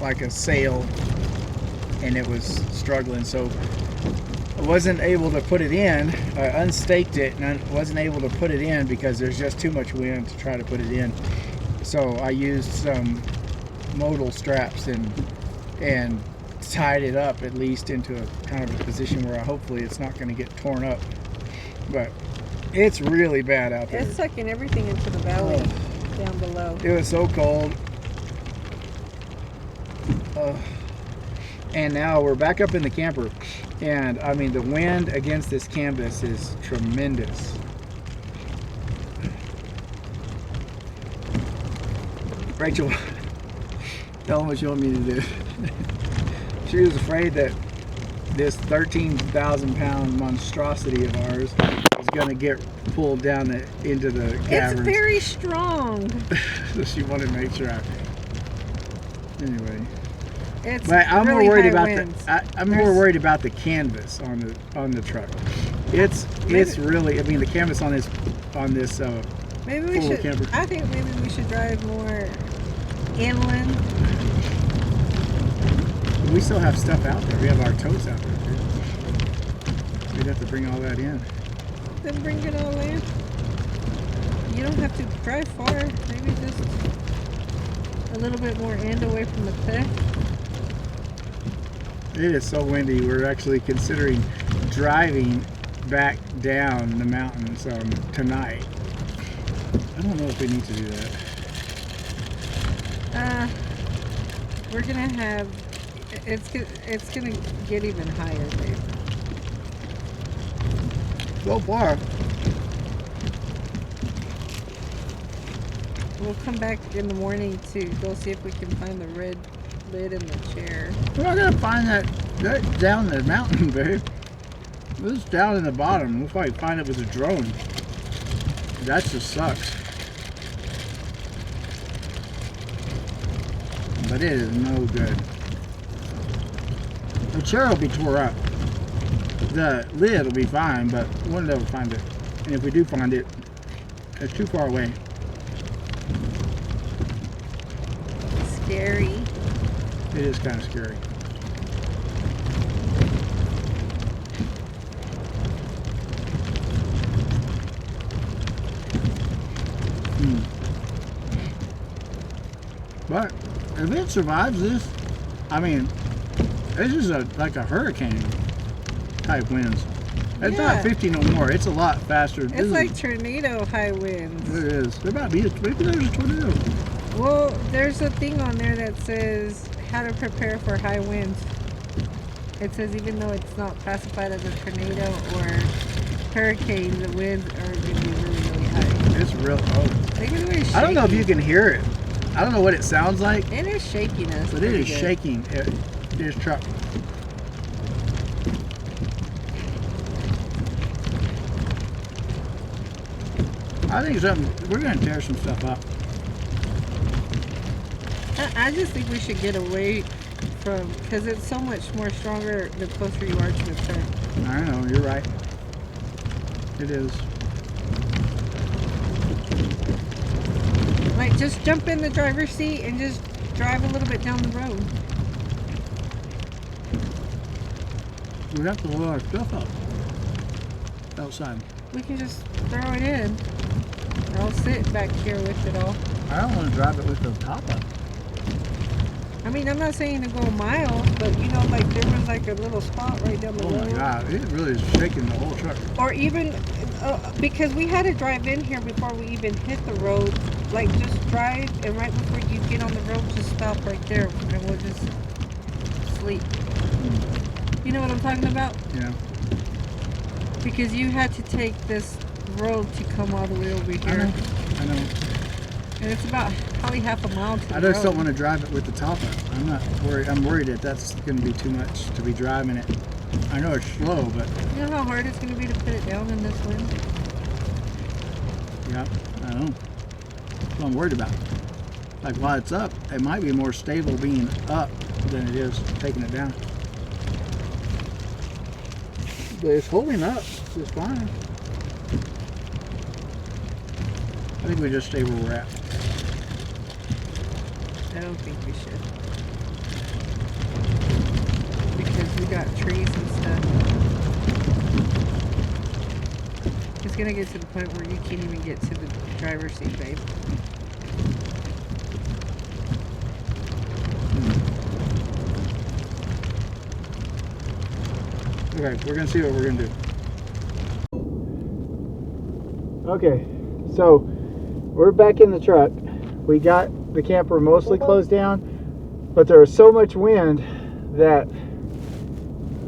like a sail and it was struggling. So I wasn't able to put it in. I unstaked it and I wasn't able to put it in because there's just too much wind to try to put it in. So I used some modal straps and tied it up at least into a kind of a position where hopefully it's not going to get torn up. But it's really bad out there. It's sucking everything into the valley down below. It was so cold. And now we're back up in the camper. And I mean, the wind against this canvas is tremendous. Rachel, tell them what you want me to do. She was afraid that this 13,000-pound monstrosity of ours is going to get pulled down into the caverns. It's very strong. So she wanted to make sure anyway. It's But I'm really more worried high about winds. I'm more worried about the canvas on the truck. It's really, I mean, the canvas on this Maybe we full should. camper. I think maybe we should drive more inland. We still have stuff out there. We have our totes out there too. We'd have to bring all that in. Then bring it all in. You don't have to drive far. Maybe just a little bit more end away from the cliff. It is so windy. We're actually considering driving back down the mountains tonight. I don't know if we need to do that. We're gonna have. It's gonna get even higher, babe. So far, We'll come back in the morning to go see if we can find the red lid in the chair. we're not gonna find that down the mountain, babe. It's down in the bottom. We'll probably find it was a drone. That just sucks. But it is no good. The chair will be tore up. The lid will be fine, but we'll never find it. And if we do find it, it's too far away. Scary. It is kind of scary. But if it survives this, I mean, this is like a hurricane type winds. It's Yeah. not 50 no more. It's a lot faster. This It's is- like tornado high winds. It is. There might be. Maybe there's a tornado. Well, there's a thing on there that says how to prepare for high winds. It says even though it's not classified as a tornado or hurricane, the winds are going to be really, really high. It's real. Oh. Look at the way it's I don't know if you shaking. can hear it. I don't know what it sounds like, It is shaking us. but it pretty is good. shaking. This truck. I think we're going to tear some stuff up. I just think we should get away from, because it's so much more stronger the closer you are to the turn. I know, you're right. It is. Like, just jump in the driver's seat and just drive a little bit down the road. We have to load our stuff up outside. We can just throw it in. Or I'll sit back here with it all. I don't want to drive it with the top up. I mean, I'm not saying to go miles, but you know, like there was like a little spot right down the Oh road. my God, it really is shaking the whole truck. Or even, because we had to drive in here before we even hit the road. Like, just drive, and right before you get on the road, just stop right there, and we'll just sleep. You know what I'm talking about? Yeah. Because you had to take this road to come all the way over here. I know. And it's about probably half a mile to the I just road. don't want to drive it with the top up. I'm not worried. I'm worried that that's going to be too much to be driving it. I know it's slow, but You know how hard it's going to be to put it down in this wind? yeah, I don't know. That's what I'm worried about. Like while it's up, it might be more stable being up than it is taking it down. But it's holding up just fine. I think we just stay where we're at. I don't think we should. Because we got trees and stuff. It's gonna get to the point where you can't even get to the driver's seat, babe. Okay, we're gonna see what we're gonna do. Okay, so we're back in the truck. We got the camper mostly closed down, but there was so much wind that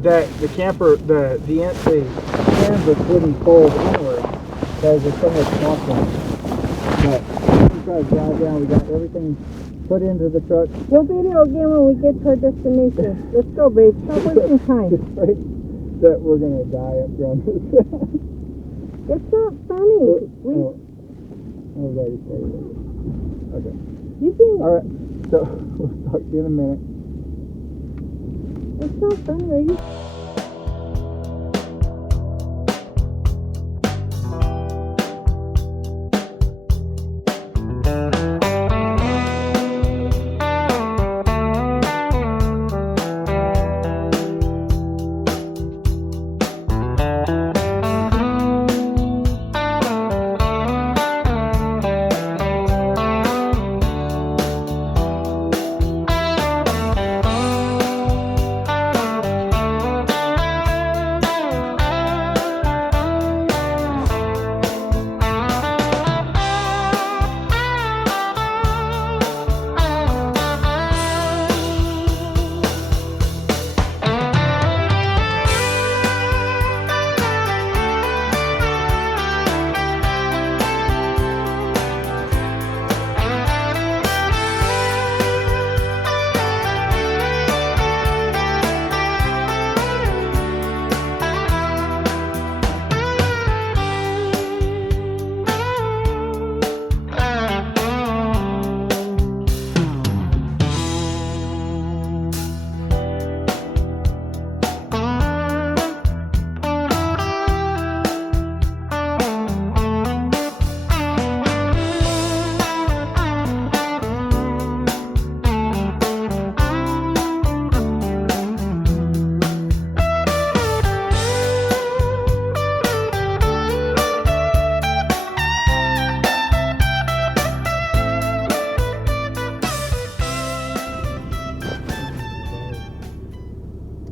the camper, the canvas wouldn't fold inward because there's so much moisture. But we tried to drive down. We got everything put into the truck. We'll video again when we get to our destination. Let's go, babe. Stop wasting time. Right, that we're gonna die up here on this. It's not funny. I was already started. Okay. You can. All right. So we'll talk to you in a minute. It's not funny. Are you?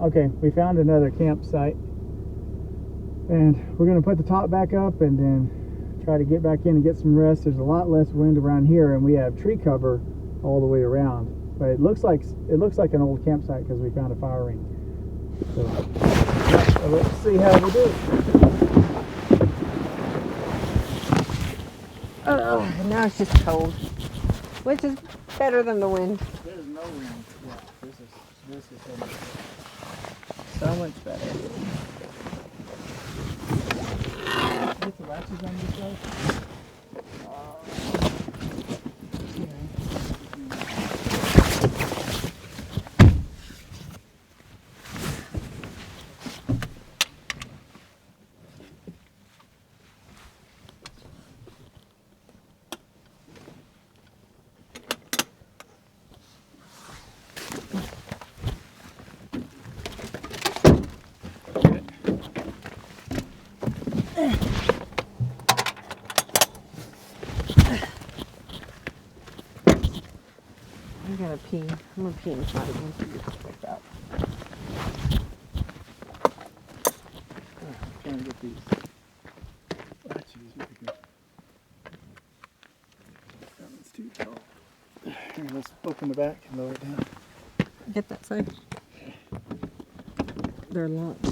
Okay, we found another campsite, and we're going to put the top back up and then try to get back in and get some rest. There's a lot less wind around here, and we have tree cover all the way around, but it looks like an old campsite because we found a fire ring. So let's see how we do. Oh, now it's just cold, which is better than the wind. There's no wind. Yeah, this is so much better. So much better. Get the latches on this side. pee. I'm gonna pee inside again. Like that. I'm trying to get these. That one's too tall. Here, let's open the back and lower it down. Get that side. They're locked.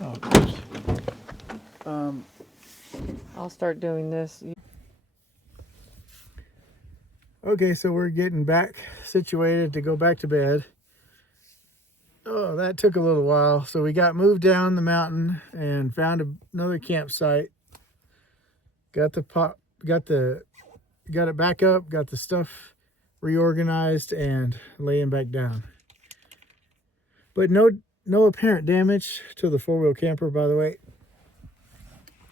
Oh, gosh. I'll start doing this. Okay, so we're getting back situated to go back to bed. Oh, that took a little while. So we got moved down the mountain and found another campsite. Got it back up, got the stuff reorganized and laying back down. But no apparent damage to the four-wheel camper, by the way.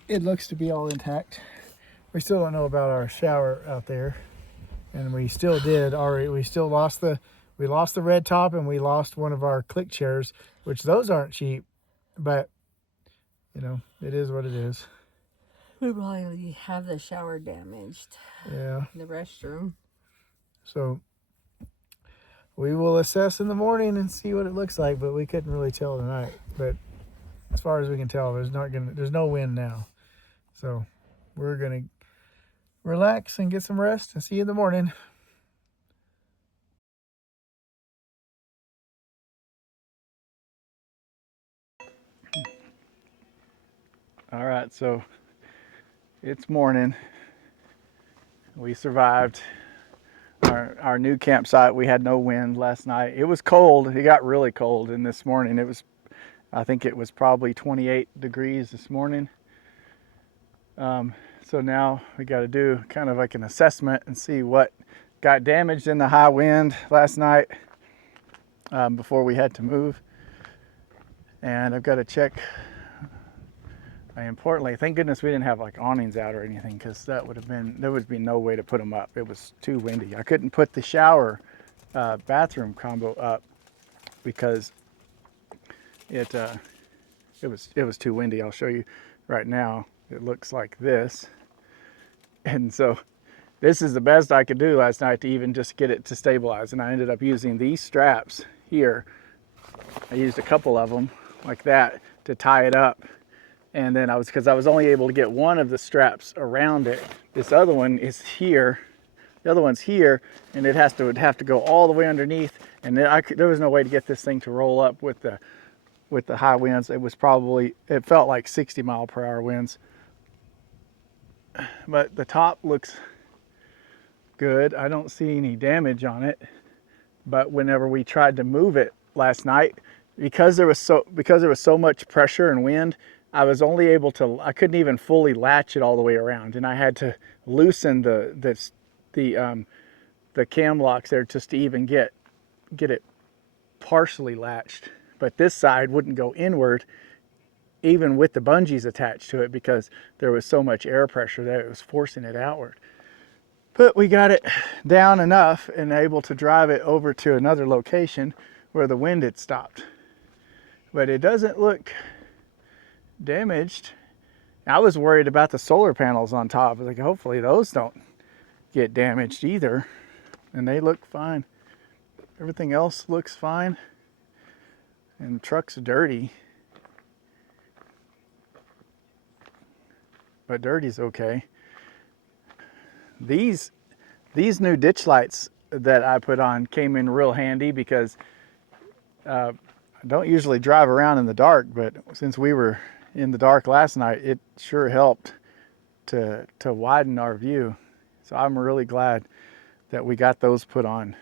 It looks to be all intact. We still don't know about our shower out there. And we still did already. We lost the red top, and we lost one of our click chairs, which those aren't cheap, but you know, it is what it is. We probably have the shower damaged. Yeah. The restroom. So we will assess in the morning and see what it looks like, but we couldn't really tell tonight. But as far as we can tell, there's no wind now. So we're gonna relax and get some rest and see you in the morning. All right, so it's morning. We survived our new campsite. We had no wind last night. It was cold. It got really cold, and this morning I think it was probably 28 degrees this morning. So now we got to do kind of like an assessment and see what got damaged in the high wind last night before we had to move. And I've got to check. Importantly, thank goodness we didn't have like awnings out or anything, because there would be no way to put them up. It was too windy. I couldn't put the shower bathroom combo up because it was too windy. I'll show you right now. It looks like this, and so this is the best I could do last night to even just get it to stabilize. And I ended up using these straps here. I used a couple of them like that to tie it up. And then because I was only able to get one of the straps around it. This other one is here. The other one's here, and it would have to go all the way underneath. And then there was no way to get this thing to roll up with the high winds. It felt like 60-mile-per-hour winds. But the top looks good. I don't see any damage on it. But whenever we tried to move it last night, because there was so much pressure and wind, I was only able to, I couldn't even fully latch it all the way around, and I had to loosen the cam locks there just to even get it partially latched. But this side wouldn't go inward even with the bungees attached to it, because there was so much air pressure that it was forcing it outward. But we got it down enough and able to drive it over to another location where the wind had stopped. But it doesn't look damaged. I was worried about the solar panels on top. I was like, hopefully those don't get damaged either. And they look fine. Everything else looks fine. And the truck's dirty. But dirty's okay. These new ditch lights that I put on came in real handy, because I don't usually drive around in the dark, but since we were in the dark last night, it sure helped to widen our view. So I'm really glad that we got those put on.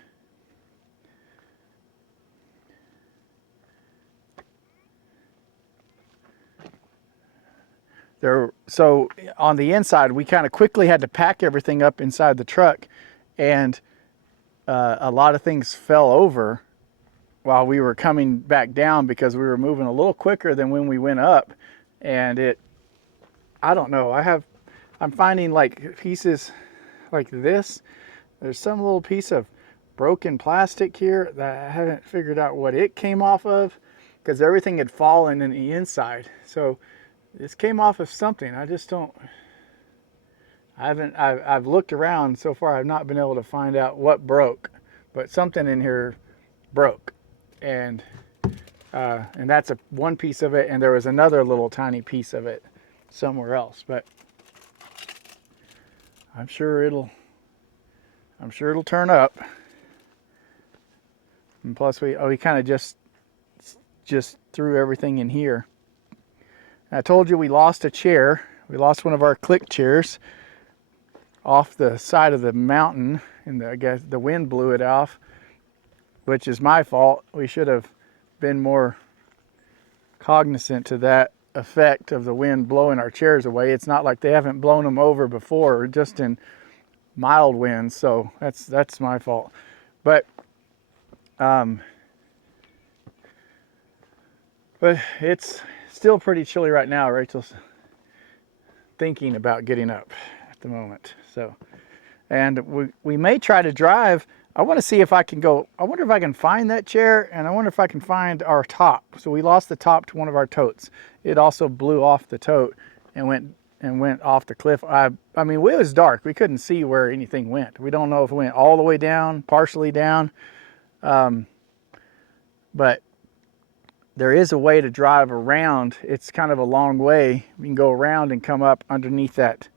So on the inside, we kind of quickly had to pack everything up inside the truck, and a lot of things fell over while we were coming back down, because we were moving a little quicker than when we went up. And I don't know, I'm finding like pieces like this. There's some little piece of broken plastic here that I haven't figured out what it came off of, because everything had fallen in the inside. So this came off of something. I just don't, I've looked around so far. I've not been able to find out what broke, but something in here broke. And that's one piece of it, and there was another little tiny piece of it somewhere else. But I'm sure it'll turn up. And plus we kind of just threw everything in here. I told you we lost a chair. We lost one of our click chairs off the side of the mountain, and I guess the wind blew it off, which is my fault. We should have been more cognizant to that effect of the wind blowing our chairs away. It's not like they haven't blown them over before, just in mild winds. So that's my fault. But it's still pretty chilly right now. Rachel's thinking about getting up at the moment. So, and we may try to drive. I want to see if I can go. I wonder if I can find that chair, and I wonder if I can find our top. So we lost the top to one of our totes. It also blew off the tote and went off the cliff. I mean, it was dark. We couldn't see where anything went. We don't know if it went all the way down, partially down. But there is a way to drive around. It's kind of a long way. We can go around and come up underneath that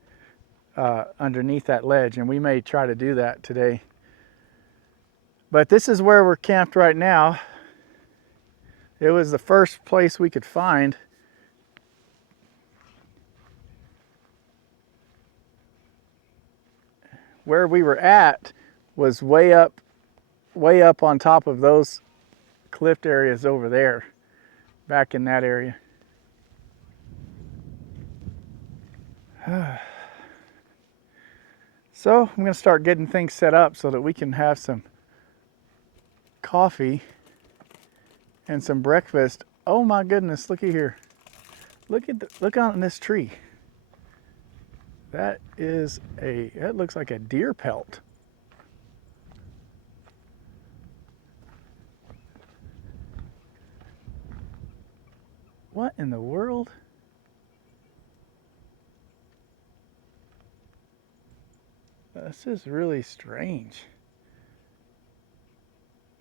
ledge, and we may try to do that today. But this is where we're camped right now. It was the first place we could find. Where we were at was way up on top of those cliff areas over there, back in that area. So I'm going to start getting things set up so that we can have some coffee and some breakfast. Oh my goodness, looky here. Look on this tree. That looks like a deer pelt. What in the world? This is really strange.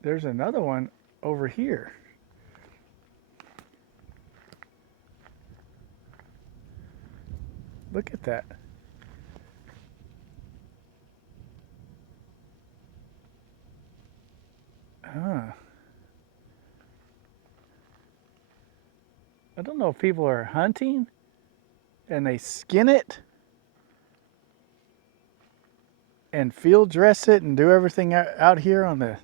There's another one over here. Look at that. I don't know if people are hunting and they skin it and field dress it and do everything out here on the...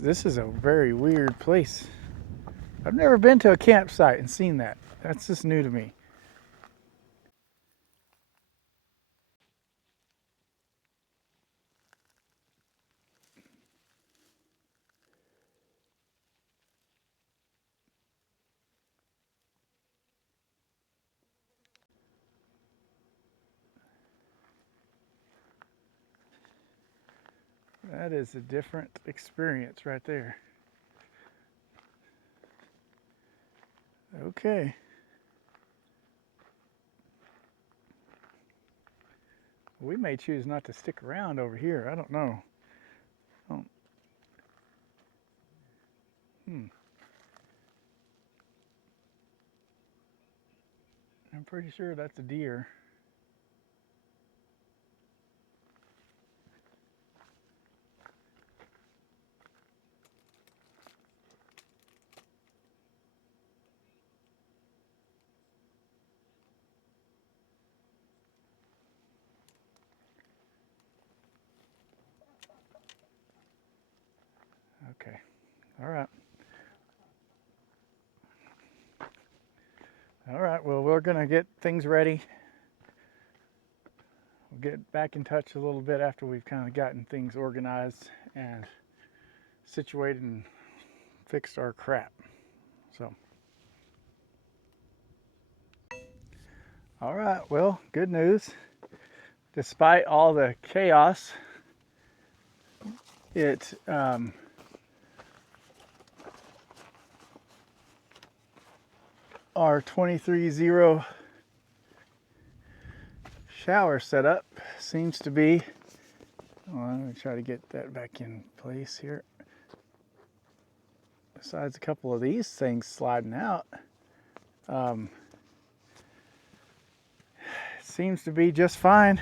This is a very weird place. I've never been to a campsite and seen that. That's just new to me. That is a different experience right there. Okay. We may choose not to stick around over here. I don't know. I'm pretty sure that's a deer. Okay. All right. All right. Well, we're going to get things ready. We'll get back in touch a little bit after we've kind of gotten things organized and situated and fixed our crap. So. All right. Well, good news. despite all the chaos, it our 23-0 shower setup seems to be, well, I'm going to try to get that back in place here. Besides a couple of these things sliding out, seems to be just fine.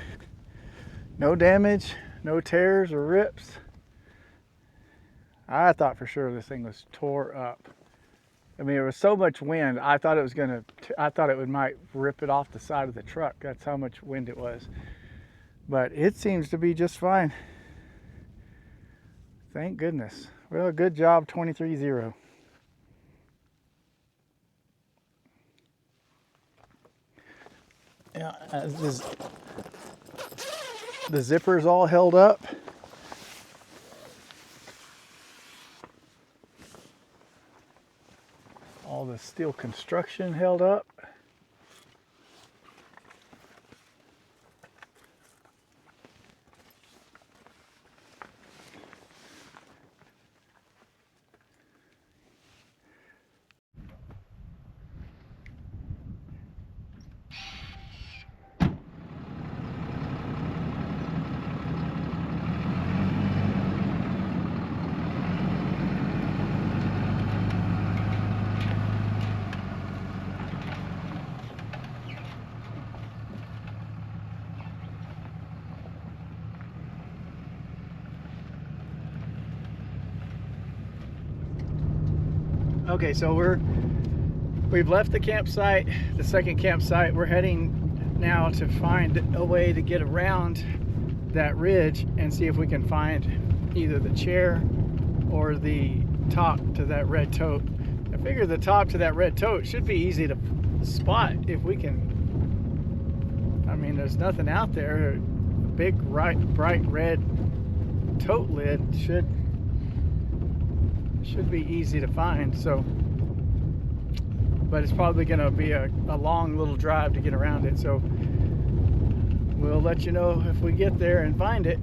No damage, no tears or rips. I thought for sure this thing was tore up. I mean, there was so much wind, I thought it was might rip it off the side of the truck. That's how much wind it was. But it seems to be just fine. Thank goodness. Well, good job, 23-0. Yeah, the zipper's all held up. All the steel construction held up. Okay, so we've left the campsite, the second campsite. We're heading now to find a way to get around that ridge and see if we can find either the chair or the top to that red tote. I figure the top to that red tote should be easy to spot if we can. I mean, there's nothing out there. A big bright red tote lid should be easy to find. So, but it's probably going to be a long little drive to get around it. So we'll let you know if we get there and find it.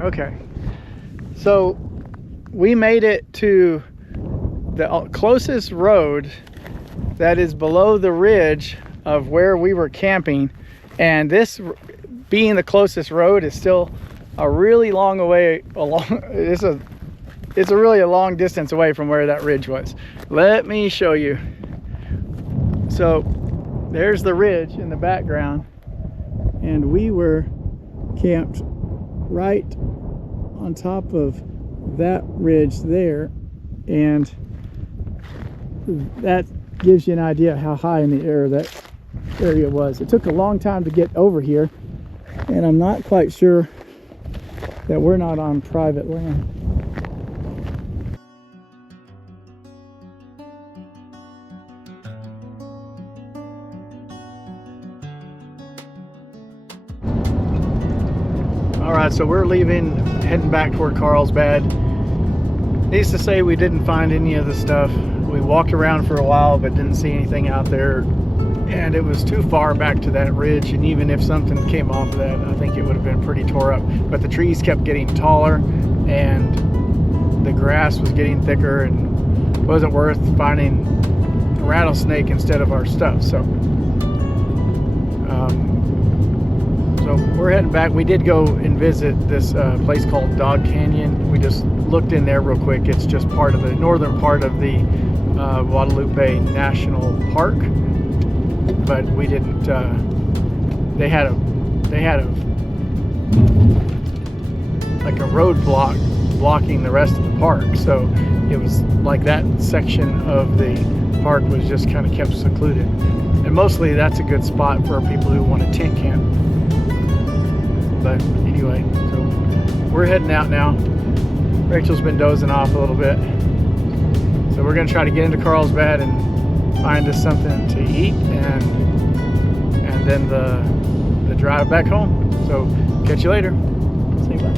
Okay, so we made it to the closest road that is below the ridge of where we were camping, and this being the closest road is still a really long way along. It's a really a long distance away from where that ridge was. Let me show you. So there's the ridge in the background, and we were camped right on top of that ridge there, and that gives you an idea how high in the air that area was. It took a long time to get over here, and I'm not quite sure that we're not on private land. Alright, so we're leaving, heading back toward Carlsbad. Needless to say, we didn't find any of the stuff. We walked around for a while but didn't see anything out there, and it was too far back to that ridge, and even if something came off of that, I think it would have been pretty tore up. But the trees kept getting taller and the grass was getting thicker, and it wasn't worth finding a rattlesnake instead of our stuff. So we're heading back. We did go and visit this place called Dog Canyon. We just looked in there real quick. It's just part of the northern part of the Guadalupe National Park, but we didn't. They had a like a roadblock blocking the rest of the park. So it was like that section of the park was just kind of kept secluded. And mostly that's a good spot for people who want to tent camp. But anyway, so we're heading out now. Rachel's been dozing off a little bit. So we're going to try to get into Carlsbad and find us something to eat and then the drive back home. So catch you later. Say bye.